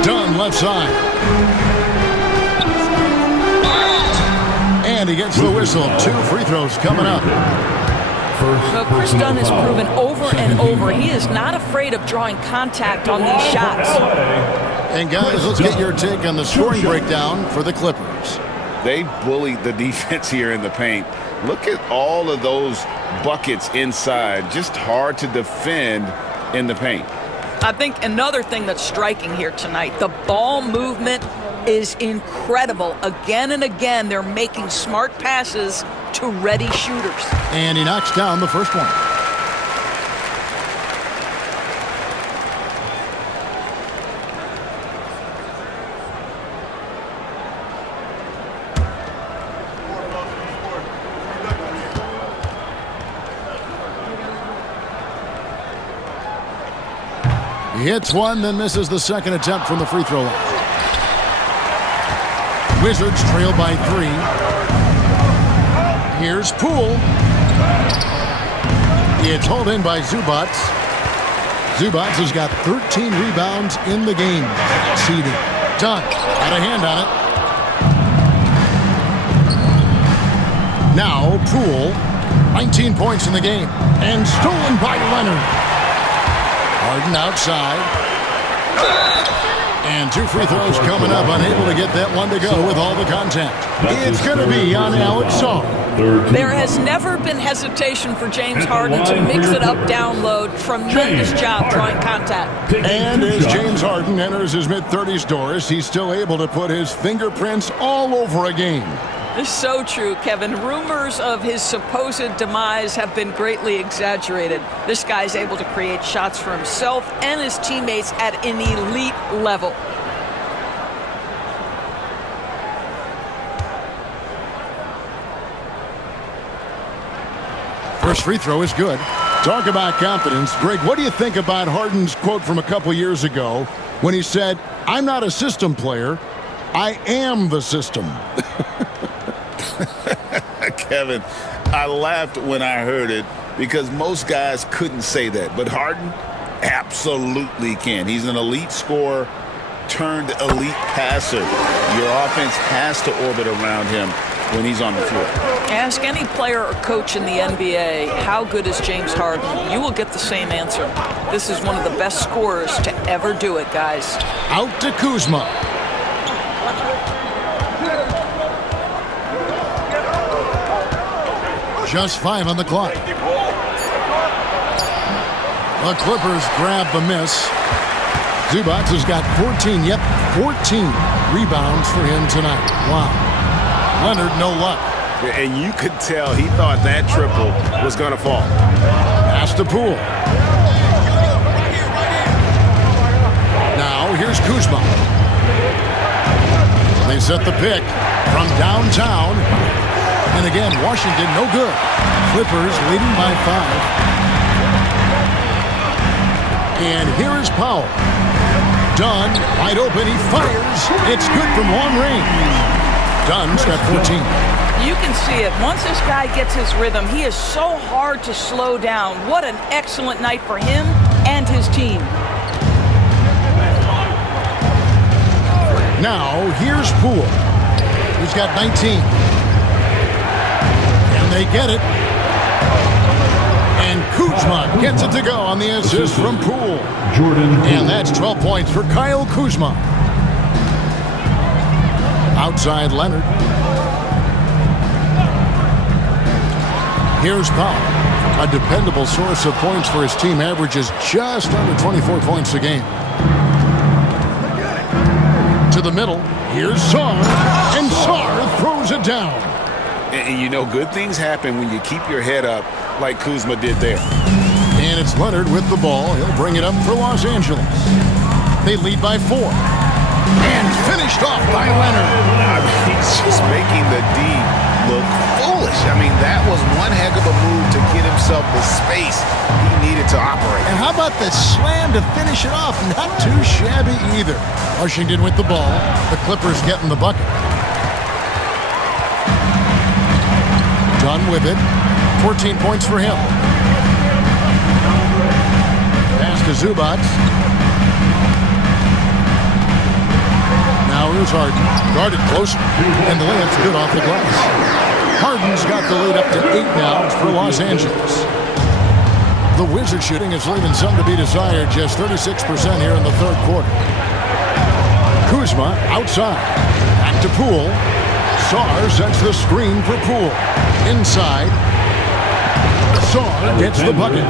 Dunn left side. And he gets the whistle. 2 free throws coming up. Well, Chris Dunn has proven over and over he is not afraid of drawing contact on these shots. And guys, let's get your take on the scoring breakdown for the Clippers. They bullied the defense here in the paint. Look at all of those buckets inside. Just hard to defend in the paint. I think another thing that's striking here tonight, the ball movement is incredible. Again and again, they're making smart passes to ready shooters. And he knocks down the first one. He hits one, then misses the second attempt from the free throw line. Wizards trail by 3. Here's Poole. It's hauled in by Zubac. Zubac has got 13 rebounds in the game. Seeding. Dunn had a hand on it. Now Poole, 19 points in the game, and stolen by Leonard. Harden outside. And 2 free throws coming up, unable to get that one to go with all the contact. It's going to be on Alex Song. There has never been hesitation for James Harden to mix it up down low. Tremendous job drawing contact. And as James Harden enters his mid-30s doors, he's still able to put his fingerprints all over a game. It's so true, Kevin. Rumors of his supposed demise have been greatly exaggerated. This guy's able to create shots for himself and his teammates at an elite level. First free throw is good. Talk about confidence. Greg, what do you think about Harden's quote from a couple years ago when he said, "I'm not a system player, I am the system"? Kevin, I laughed when I heard it because most guys couldn't say that. But Harden absolutely can. He's an elite scorer turned elite passer. Your offense has to orbit around him when he's on the floor. Ask any player or coach in the NBA, how good is James Harden? You will get the same answer. This is one of the best scorers to ever do it, guys. Out to Kuzma. Just 5 on the clock. The Clippers grab the miss. Zubac has got 14 rebounds for him tonight. Wow. Leonard, no luck. And you could tell he thought that triple was going to fall. Pass to Poole. Now here's Kuzma. They set the pick from downtown. And again, Washington no good. Clippers leading by 5. And here is Powell. Dunn, wide open, he fires. It's good from long range. Dunn's got 14. You can see it. Once this guy gets his rhythm, he is so hard to slow down. What an excellent night for him and his team. Now, here's Poole. He's got 19. And they get it. And Kuzma gets it to go on the assist from Poole. And that's 12 points for Kyle Kuzma. Outside Leonard. Here's Powell. A dependable source of points for his team, averages just under 24 points a game. To the middle. Here's Sarr. And Sarr throws it down. And you know, good things happen when you keep your head up like Kuzma did there. And it's Leonard with the ball. He'll bring it up for Los Angeles. They lead by 4. And finished off by Leonard. He's just making the D look foolish. I mean, that was one heck of a move to get himself the space he needed to operate. And how about the slam to finish it off? Not too shabby either. Washington with the ball. The Clippers getting the bucket. Done with it. 14 points for him. Pass to Zubac. Now here's Harden. Guarded close. And the layup's good off the glass. Harden's got the lead up to 8 now for Los Angeles. The Wizards shooting is leaving some to be desired. Just 36% here in the third quarter. Kuzma outside. Back to Poole. Sarr sets the screen for Poole. Inside. Sarr gets the bucket.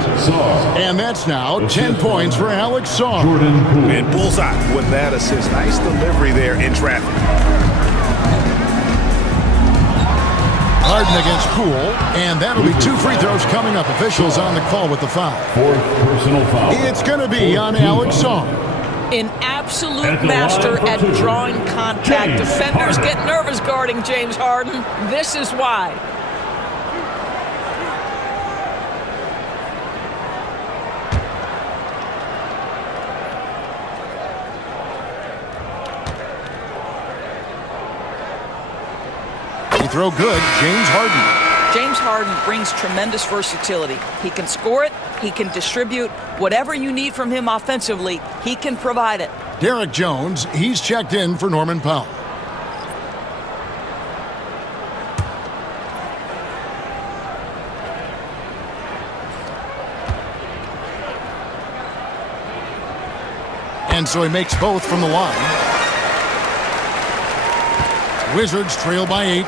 And that's now 10 points for Alex Sarr. And bullseye with that assist. Nice delivery there in traffic. Harden against Poole. And that'll be 2 free throws coming up. Officials on the call with the foul. 4th personal foul. It's going to be on Alex Sarr. An absolute master at drawing contact. Defenders get nervous guarding James Harden. This is why. Throw good, James Harden. James Harden brings tremendous versatility. He can score it, he can distribute. Whatever you need from him offensively, he can provide it. Derek Jones, he's checked in for Norman Powell. And so he makes both from the line. Wizards trail by 8.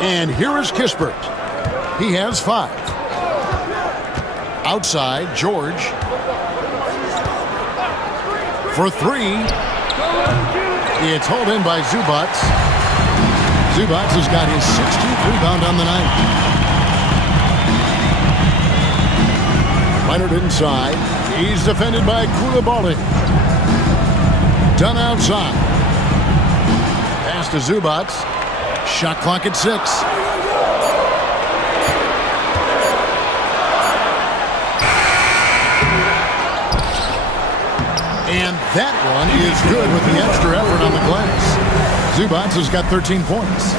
And here is Kispert. He has 5. Outside, George. For 3. It's hauled in by Zubac. Zubac has got his 16th rebound on the night. Leonard inside. He's defended by Coulibaly. Done outside. Pass to Zubac. Shot clock at 6. And that one is good with the extra effort on the glass. Zubac has got 13 points.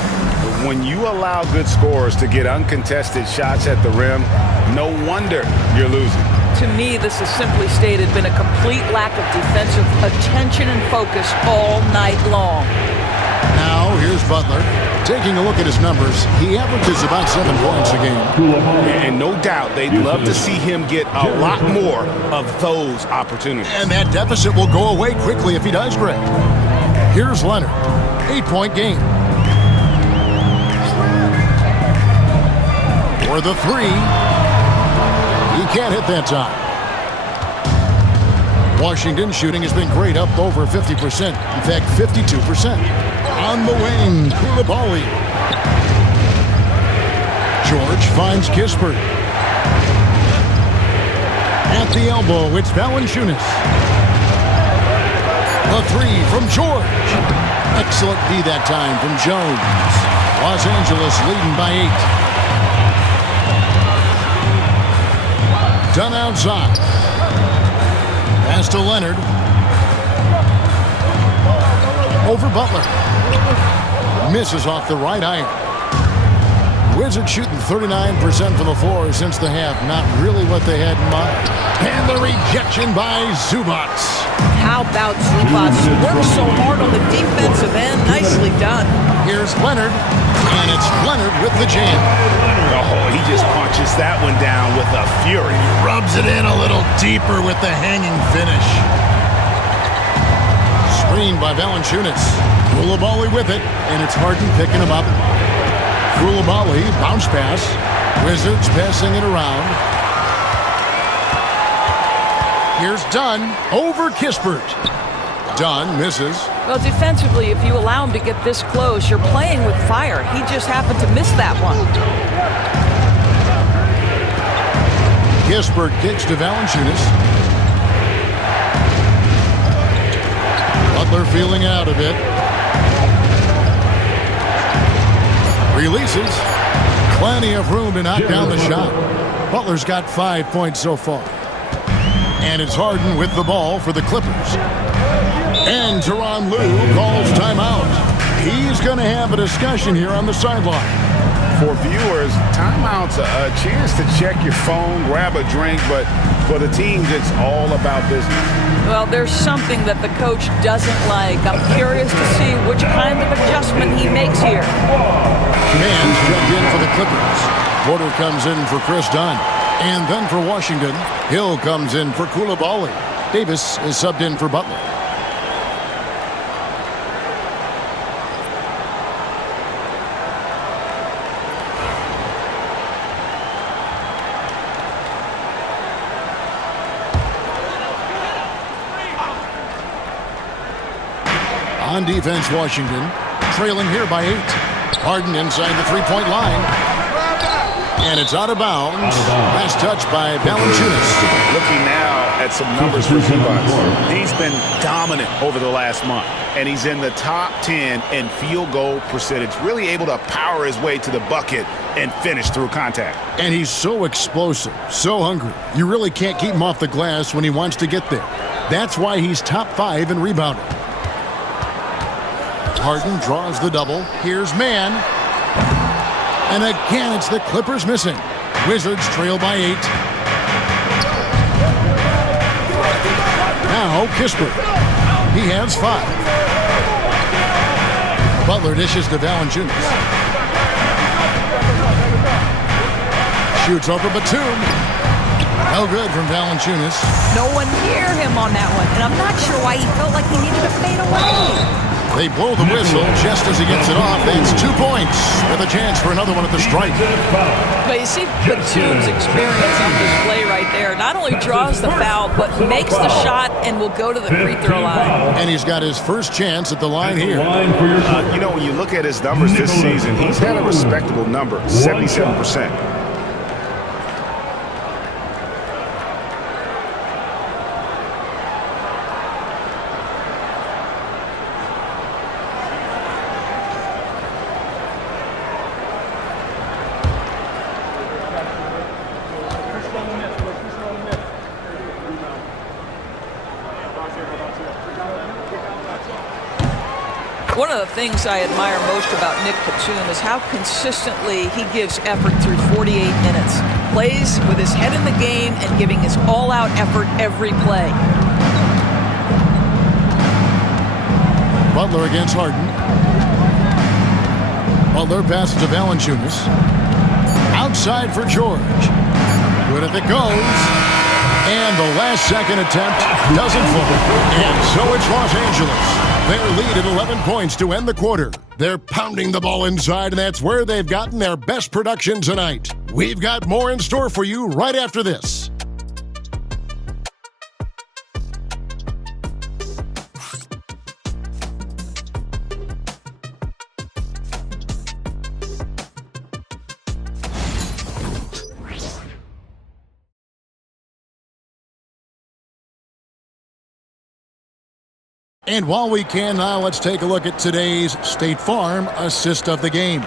When you allow good scorers to get uncontested shots at the rim, no wonder you're losing. To me, this has simply stated been a complete lack of defensive attention and focus all night long. Now, here's Butler. Taking a look at his numbers, he averages about 7 points a game. And no doubt they'd love to see him get a lot more of those opportunities. And that deficit will go away quickly if he does, Greg. Here's Leonard. 8-point game. For the 3. He can't hit that time. Washington shooting has been great, up over 50%. In fact, 52%. On the wing, Coulibaly. George finds Kispert. At the elbow, it's Valanciunas. The 3 from George. Excellent D that time from Jones. Los Angeles leading by 8. Done outside. Pass to Leonard. Over Butler. Misses off the right iron. Wizards shooting 39% from the floor since the half. Not really what they had in mind. And the rejection by Zubac. How about Zubac? Works so hard on the defensive end. Nicely done. Here's Leonard. And it's Leonard with the jam. Oh, he just punches that one down with a fury. Rubs it in a little deeper with the hanging finish. Screened by Valanciunas. Coulibaly with it, and it's Harden picking him up. Coulibaly, bounce pass. Wizards passing it around. Here's Dunn over Kispert. Dunn misses. Well, defensively, if you allow him to get this close, you're playing with fire. He just happened to miss that one. Kispert kicks to Valanciunas. Butler feeling out a bit. Releases. Plenty of room to knock down the shot. Butler's got 5 points so far. And it's Harden with the ball for the Clippers. And Tyronn Lue calls timeout. He's going to have a discussion here on the sideline. For viewers, timeout's a chance to check your phone, grab a drink, but for the teams, it's all about business. Well, there's something that the coach doesn't like. I'm curious to see which kind of adjustment he makes here. Man's jumped in for the Clippers. Porter comes in for Chris Dunn. And then for Washington, Hill comes in for Coulibaly. Davis is subbed in for Butler. On defense, Washington trailing here by 8. Harden inside the three-point line. And it's out of bounds. Last touch by Valanciunas. Looking now at some numbers for Zubac. He's been dominant over the last month. And he's in the top 10 in field goal percentage. Really able to power his way to the bucket and finish through contact. And he's so explosive, so hungry. You really can't keep him off the glass when he wants to get there. That's why he's top 5 in rebounding. Harden draws the double. Here's Mann. And again, it's the Clippers missing. Wizards trail by 8. Now Kispert. He has 5. Butler dishes to Valanciunas. Shoots over Batum. No good from Valanciunas. No one near him on that one, and I'm not sure why he felt like he needed to fade away. They blow the whistle just as he gets it off. That's 2 points with a chance for another one at the stripe. But you see Batum's experience on display right there. Not only draws the foul, but makes the shot and will go to the free throw line. And he's got his first chance at the line here. You know, when you look at his numbers this season, he's had a respectable number, 77%. One of the things I admire most about Nick Batum is how consistently he gives effort through 48 minutes. Plays with his head in the game and giving his all-out effort every play. Butler against Harden. Butler passes to Valanciunas. Outside for George. Good if it goes. And the last-second attempt doesn't fall. And so it's Los Angeles. Their lead at 11 points to end the quarter. They're pounding the ball inside, and that's where they've gotten their best production tonight. We've got more in store for you right after this. And while we can now, let's take a look at today's State Farm assist of the game.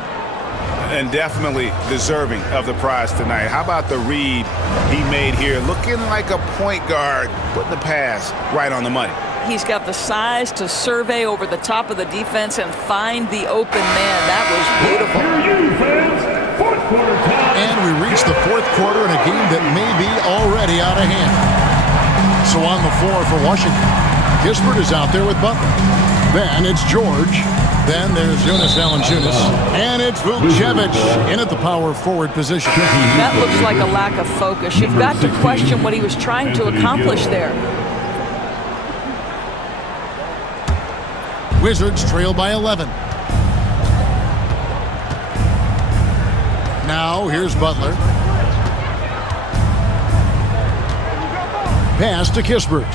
And definitely deserving of the prize tonight. How about the read he made here? Looking like a point guard, putting the pass right on the money. He's got the size to survey over the top of the defense and find the open man. That was beautiful. And we reach the fourth quarter in a game that may be already out of hand. So on the floor for Washington, Kispert is out there with Butler. Then it's George. Then there's Jonas Valanciunas. And it's Vucevic in at the power forward position. That looks like a lack of focus. You've got to question what he was trying to accomplish there. Wizards trail by 11. Now here's Butler. Pass to Kispert.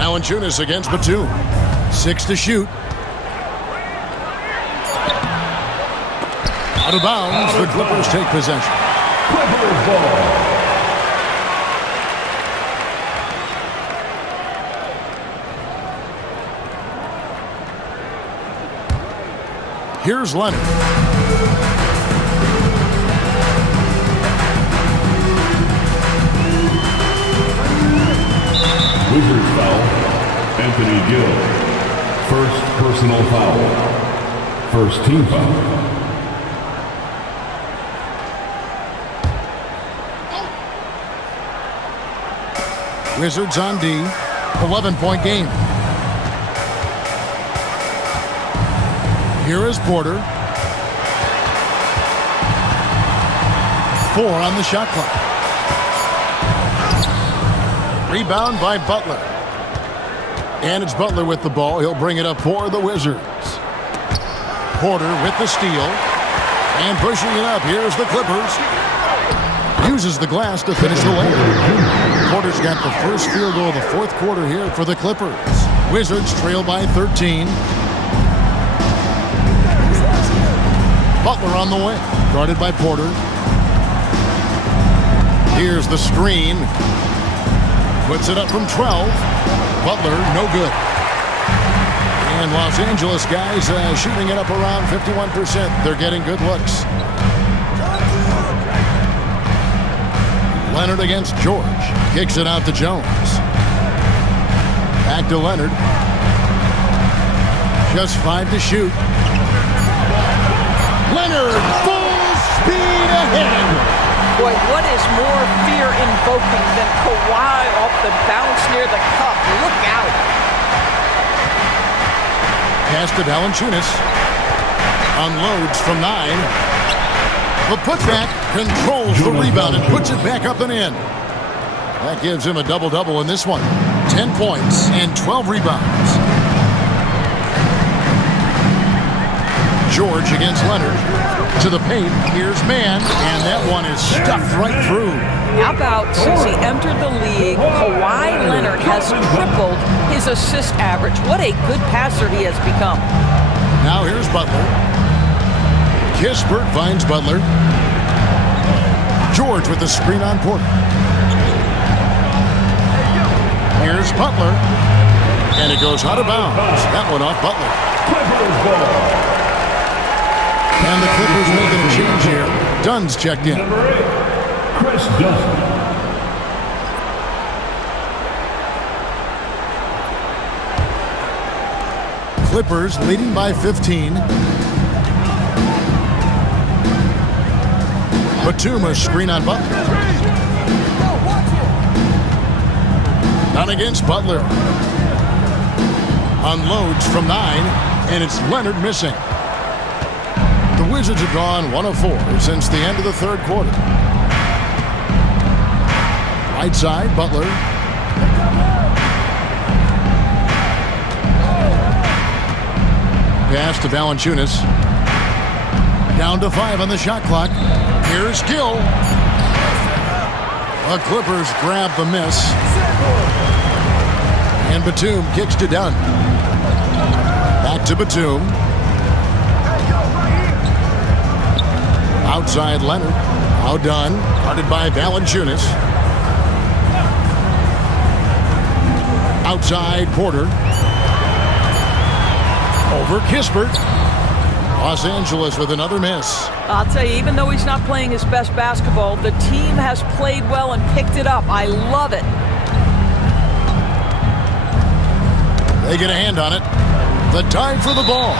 Valanciunas against Batum. 6 to shoot. Out of bounds, the Clippers take possession. Clippers ball. Here's Leonard. Wizards foul. Anthony Gill. First personal foul. First team foul. Wizards on D. 11-point game. Here is Porter. 4 on the shot clock. Rebound by Butler. And it's Butler with the ball. He'll bring it up for the Wizards. Porter with the steal. And pushing it up. Here's the Clippers. Uses the glass to finish the layup. Porter's got the first field goal of the fourth quarter here for the Clippers. Wizards trail by 13. Butler on the wing, guarded by Porter. Here's the screen. Puts it up from 12. Butler, no good. And Los Angeles guys shooting it up around 51%. They're getting good looks. Leonard against George. Kicks it out to Jones. Back to Leonard. Just 5 to shoot. Leonard, full speed ahead. Boy, what is more fear-invoking than Kawhi off the bounce near the cup? Look out. Pass to Valanciunas. Unloads from 9. The putback controls the rebound and puts it back up and in. That gives him a double-double in this one. 10 points and 12 rebounds. George against Leonard. To the paint. Here's Mann. And that one is stuffed right through. How about since he entered the league, Kawhi Leonard has tripled his assist average. What a good passer he has become. Now here's Butler. Kispert finds Butler. George with the screen on Porter. Here's Butler. And it goes out of bounds. That one off Butler. And the Clippers making a change here. Dunn's checked in. Number 8, Chris Dunn. Clippers leading by 15. Batum screen on Butler. Not against Butler. Unloads from 9, and it's Leonard missing. The Wizards have gone 1 of 4 since the end of the third quarter. Right side, Butler. Pass to Valanciunas. Down to 5 on the shot clock. Here's Gill. The Clippers grab the miss. And Batum kicks to Dunn. Back to Batum. Outside Leonard. Now Dunn. Guarded by Valanciunas. Outside Porter. Over Kispert. Los Angeles with another miss. I'll tell you, even though he's not playing his best basketball, the team has played well and picked it up. I love it. They get a hand on it. The time for the ball.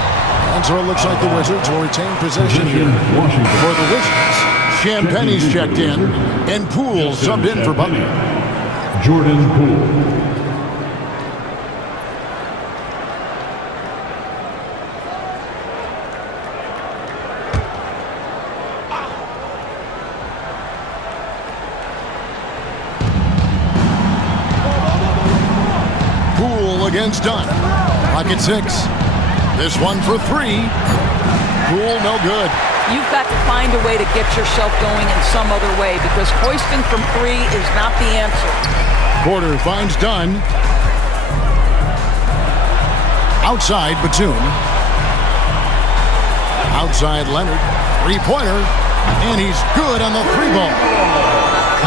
And so it looks like the Wizards will retain possession here. For the Wizards, Champagne's checked in, and Poole subbed in for Butler. Jordan Poole. Against Dunn. Rocket 6. This one for 3. Poole, no good. You've got to find a way to get yourself going in some other way because hoisting from 3 is not the answer. Porter finds Dunn. Outside Batum. Outside Leonard. 3-pointer. And he's good on the 3-ball.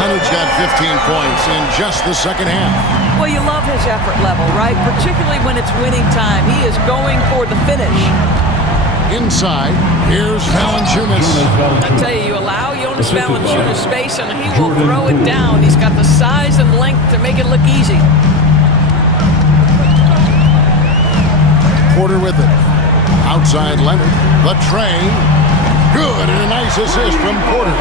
Leonard's got 15 points in just the second half. Well, you love his effort level, right? Particularly when it's winning time. He is going for the finish. Inside, here's Valanciunas. I tell you, you allow Jonas Valanciunas space and he will throw it down. He's got the size and length to make it look easy. Porter with it. Outside Leonard. The tray. Good, and a nice assist from Porter.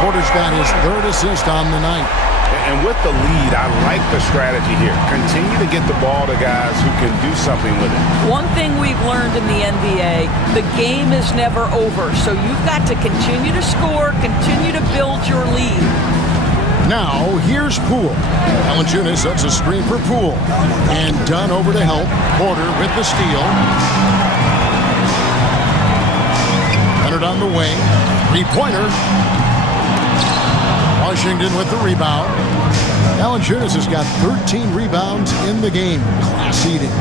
Porter's got his 3rd assist on the night. And with the lead, I like the strategy here. Continue to get the ball to guys who can do something with it. One thing we've learned in the NBA, the game is never over. So you've got to continue to score, continue to build your lead. Now, here's Poole. Valanciunas sets a screen for Poole. And Dunn over to help. Porter with the steal. Leonard on the wing. 3-pointer. Washington with the rebound. Valanciunas has got 13 rebounds in the game. Class eating.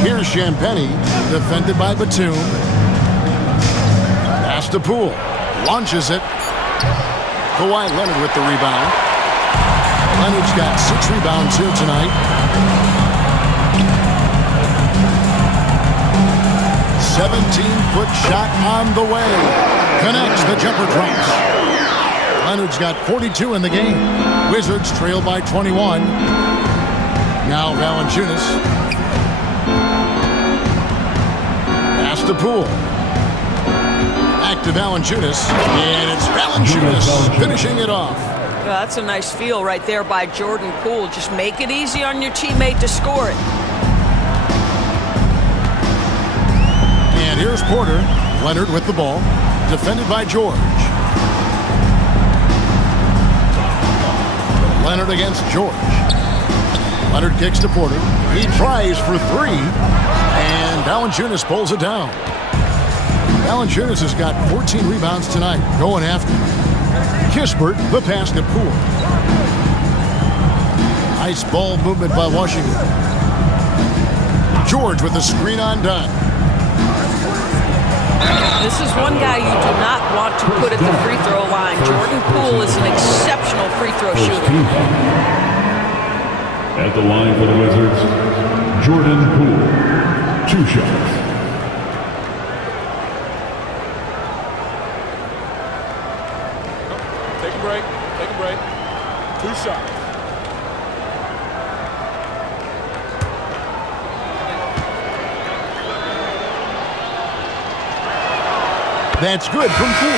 Here's Champagnie, defended by Batum. Pass to Poole. Launches it. Kawhi Leonard with the rebound. Leonard's got 6 rebounds here tonight. 7 17-foot shot on the way. Connects, the jumper drops. Leonard's got 42 in the game. Wizards trail by 21. Now Valanciunas. Pass to Poole. Back to Valanciunas. And it's Valanciunas finishing it off. Yeah, that's a nice feel right there by Jordan Poole. Just make it easy on your teammate to score it. And here's Porter. Leonard with the ball. Defended by George. Leonard against George. Leonard kicks to Porter. He tries for three. And Valanciunas pulls it down. Valanciunas has got 14 rebounds tonight. Going after Kispert, the pass to Poole. Nice ball movement by Washington. George with the screen on Dunn. This is one guy you do not want to put at the free throw line. Jordan Poole is an exceptional free throw shooter. At the line for the Wizards, Jordan Poole. 2 shots. Take a break. Take a break. 2 shots. That's good from Poole.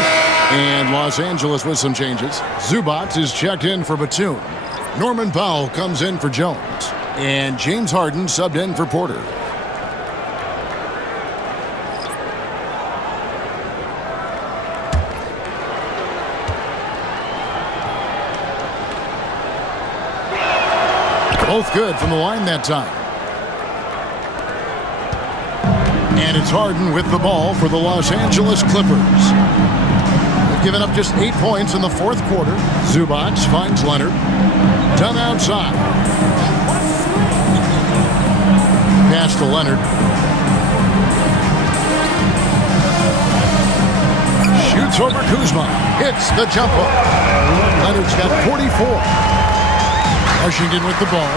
And Los Angeles with some changes. Zubac is checked in for Batum. Norman Powell comes in for Jones. And James Harden subbed in for Porter. Both good from the line that time. And it's Harden with the ball for the Los Angeles Clippers. They've given up just 8 points in the fourth quarter. Zubac finds Leonard. Dunn outside. Pass to Leonard. Shoots over Kuzma. Hits the jumper. Leonard's got 44. Washington with the ball.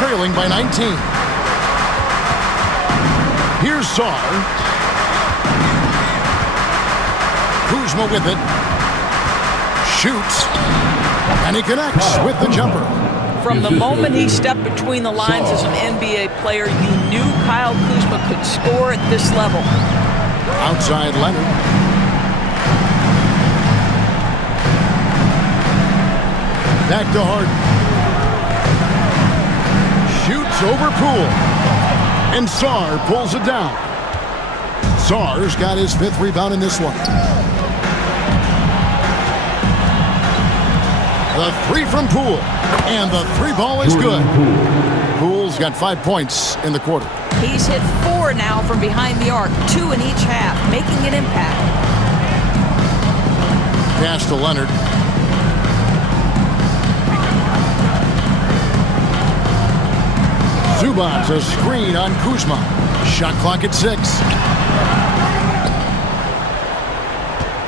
Trailing by 19. Here's Sarr. Kuzma with it. Shoots. And he connects with the jumper. From the moment he stepped between the lines as an NBA player, you knew Kyle Kuzma could score at this level. Outside Leonard. Back to Harden. Shoots over Poole. And Sarr pulls it down. Sarr's got his 5th rebound in this one. The 3 from Poole. And the 3 ball is good. Poole's got 5 points in the quarter. He's hit 4 now from behind the arc, 2 in each half, making an impact. Pass to Leonard. Zubac, a screen on Kuzma. Shot clock at 6.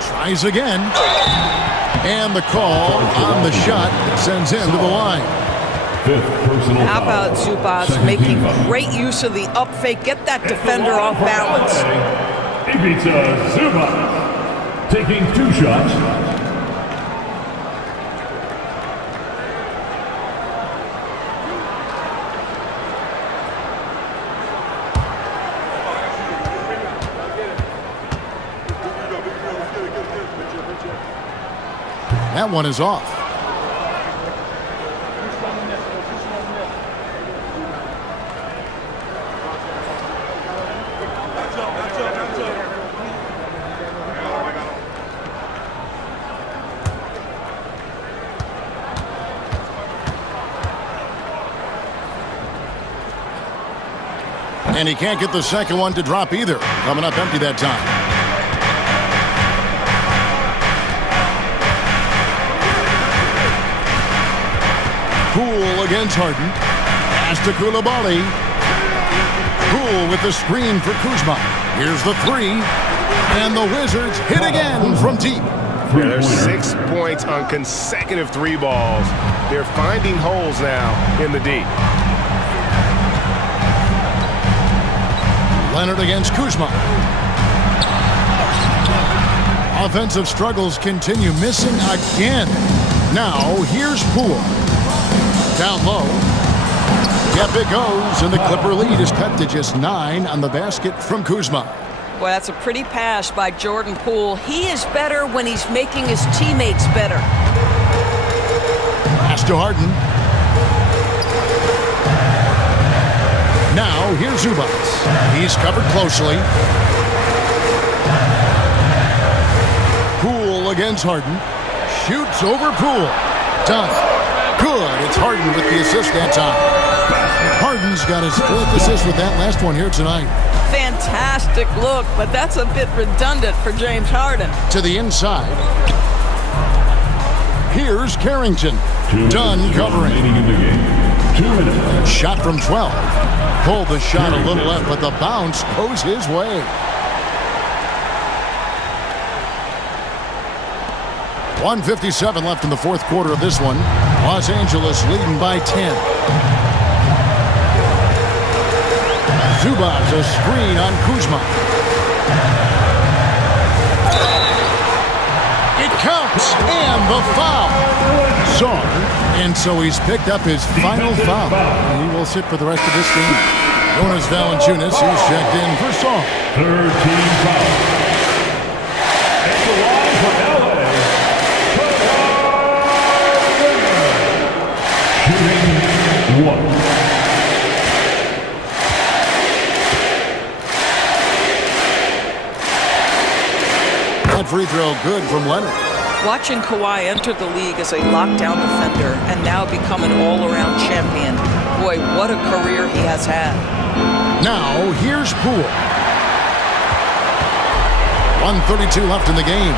Tries again. And the call on the shot that sends him to the line. How about Zubac making great use of the up fake, get that defender off balance. Ivica Zubac taking 2 shots. That one is off. And he can't get the second one to drop either. Coming up empty that time. Poole against Harden. Pass to Coulibaly. Poole with the screen for Kuzma. Here's the 3. And the Wizards hit again from deep. Yeah, there's 6 points on consecutive 3 balls. They're finding holes now in the D. Leonard against Kuzma. Offensive struggles continue, missing again. Now, here's Poole. Down low. Yep, it goes, and the Clipper lead is cut to just 9 on the basket from Kuzma. Well, that's a pretty pass by Jordan Poole. He is better when he's making his teammates better. Pass to Harden. Now, here's Zubac. He's covered closely. Poole against Harden. Shoots over Poole. Done. Good. It's Harden with the assist that time. Harden's got his 4th assist with that last one here tonight. Fantastic look, but that's a bit redundant for James Harden. To the inside. Here's Carrington. Done covering. 2 minutes. Shot from 12. Pulled the shot a little left, but the bounce goes his way. 1:57 left in the 4th quarter of this one. Los Angeles leading by 10. Zubac, a screen on Kuzma. It counts, and the foul. Song, and so he's picked up his final foul. He will sit for the rest of this game. Jonas Valanciunas, he's checked in for Song. 13 foul. At the line for LA, shooting 1. That free throw good from Leonard. Watching Kawhi enter the league as a lockdown defender and now become an all-around champion. Boy, what a career he has had. Now, here's Poole. 1:32 left in the game.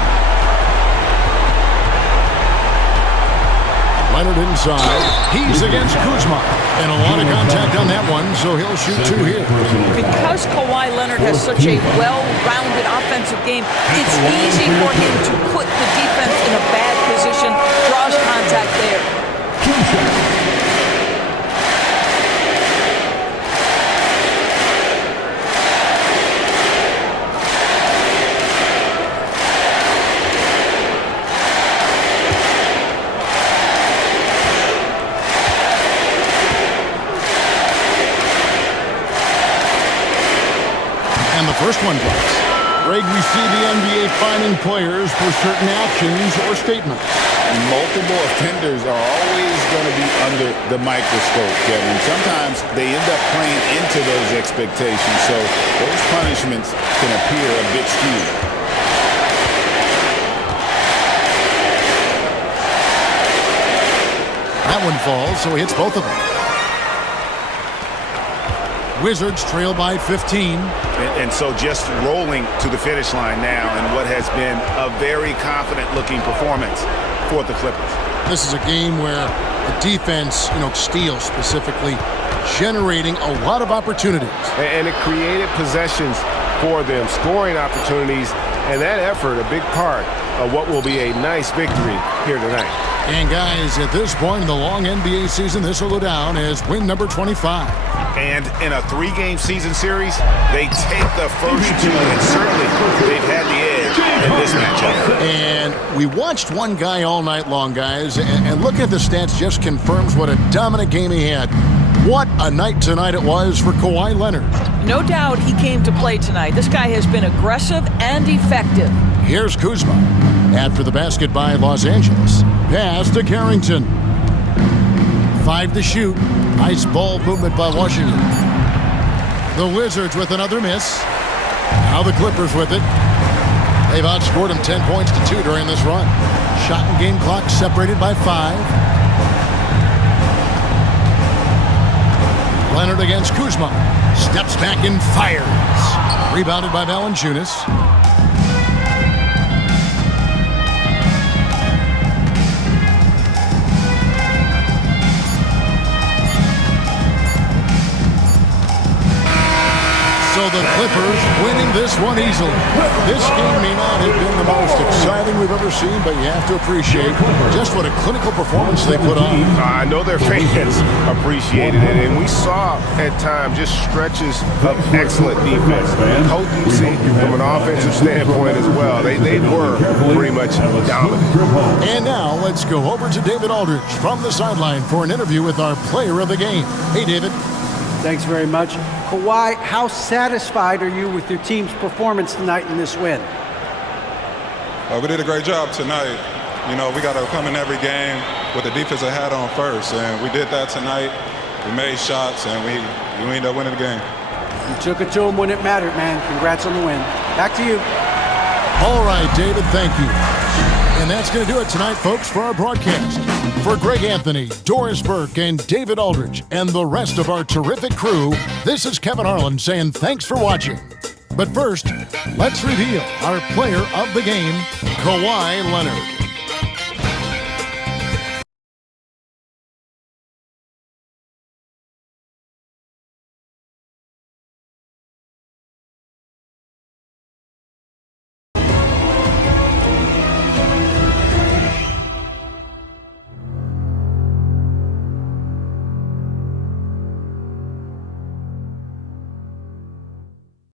Leonard inside. He's against Kuzma. And a lot of contact on that one, so he'll shoot 2 here. Because Kawhi Leonard has such a well-rounded offensive game, it's easy for him to put the defense in a bad position, draws contact there. And the first one drops. Greg, we see the NBA fining players for certain actions or statements. Multiple offenders are always going to be under the microscope, Kevin. Sometimes they end up playing into those expectations, so those punishments can appear a bit skewed. That one falls, so he hits both of them. Wizards trail by 15. And so just rolling to the finish line now in what has been a very confident-looking performance for the Clippers. This is a game where the defense, steals specifically, generating a lot of opportunities. And it created possessions for them, scoring opportunities, and that effort a big part of what will be a nice victory here tonight. And guys, at this point in the long NBA season, this will go down as win number 25. And in a 3-game season series, they take the first 2, and certainly they've had the edge in this matchup. And we watched one guy all night long, guys, and looking at the stats just confirms what a dominant game he had. What a night tonight it was for Kawhi Leonard. No doubt he came to play tonight. This guy has been aggressive and effective. Here's Kuzma. After the basket by Los Angeles. Pass to Carrington. 5 to shoot. Nice ball movement by Washington. The Wizards with another miss. Now the Clippers with it. They've outscored them 10 points to 2 during this run. Shot and game clock separated by 5. Leonard against Kuzma. Steps back and fires. Rebounded by Valanciunas. So So the Clippers winning this one easily. This game may not have been the most exciting we've ever seen, but you have to appreciate just what a clinical performance they put on. I know their fans appreciated it, and we saw at times just stretches of excellent defense, potency from an offensive standpoint as well. They were pretty much dominant. And now let's go over to David Aldridge from the sideline for an interview with our player of the game. Hey, David. Thanks very much. Kawhi, how satisfied are you with your team's performance tonight in this win? We did a great job tonight. You know, we got to come in every game with the defensive hat on first, and we did that tonight. We made shots, and we ended up winning the game. You took it to them when it mattered, man. Congrats on the win. Back to you. All right, David, thank you. And that's going to do it tonight, folks, for our broadcast. For Greg Anthony, Doris Burke, and David Aldridge, and the rest of our terrific crew, this is Kevin Harlan saying thanks for watching. But first, let's reveal our player of the game, Kawhi Leonard.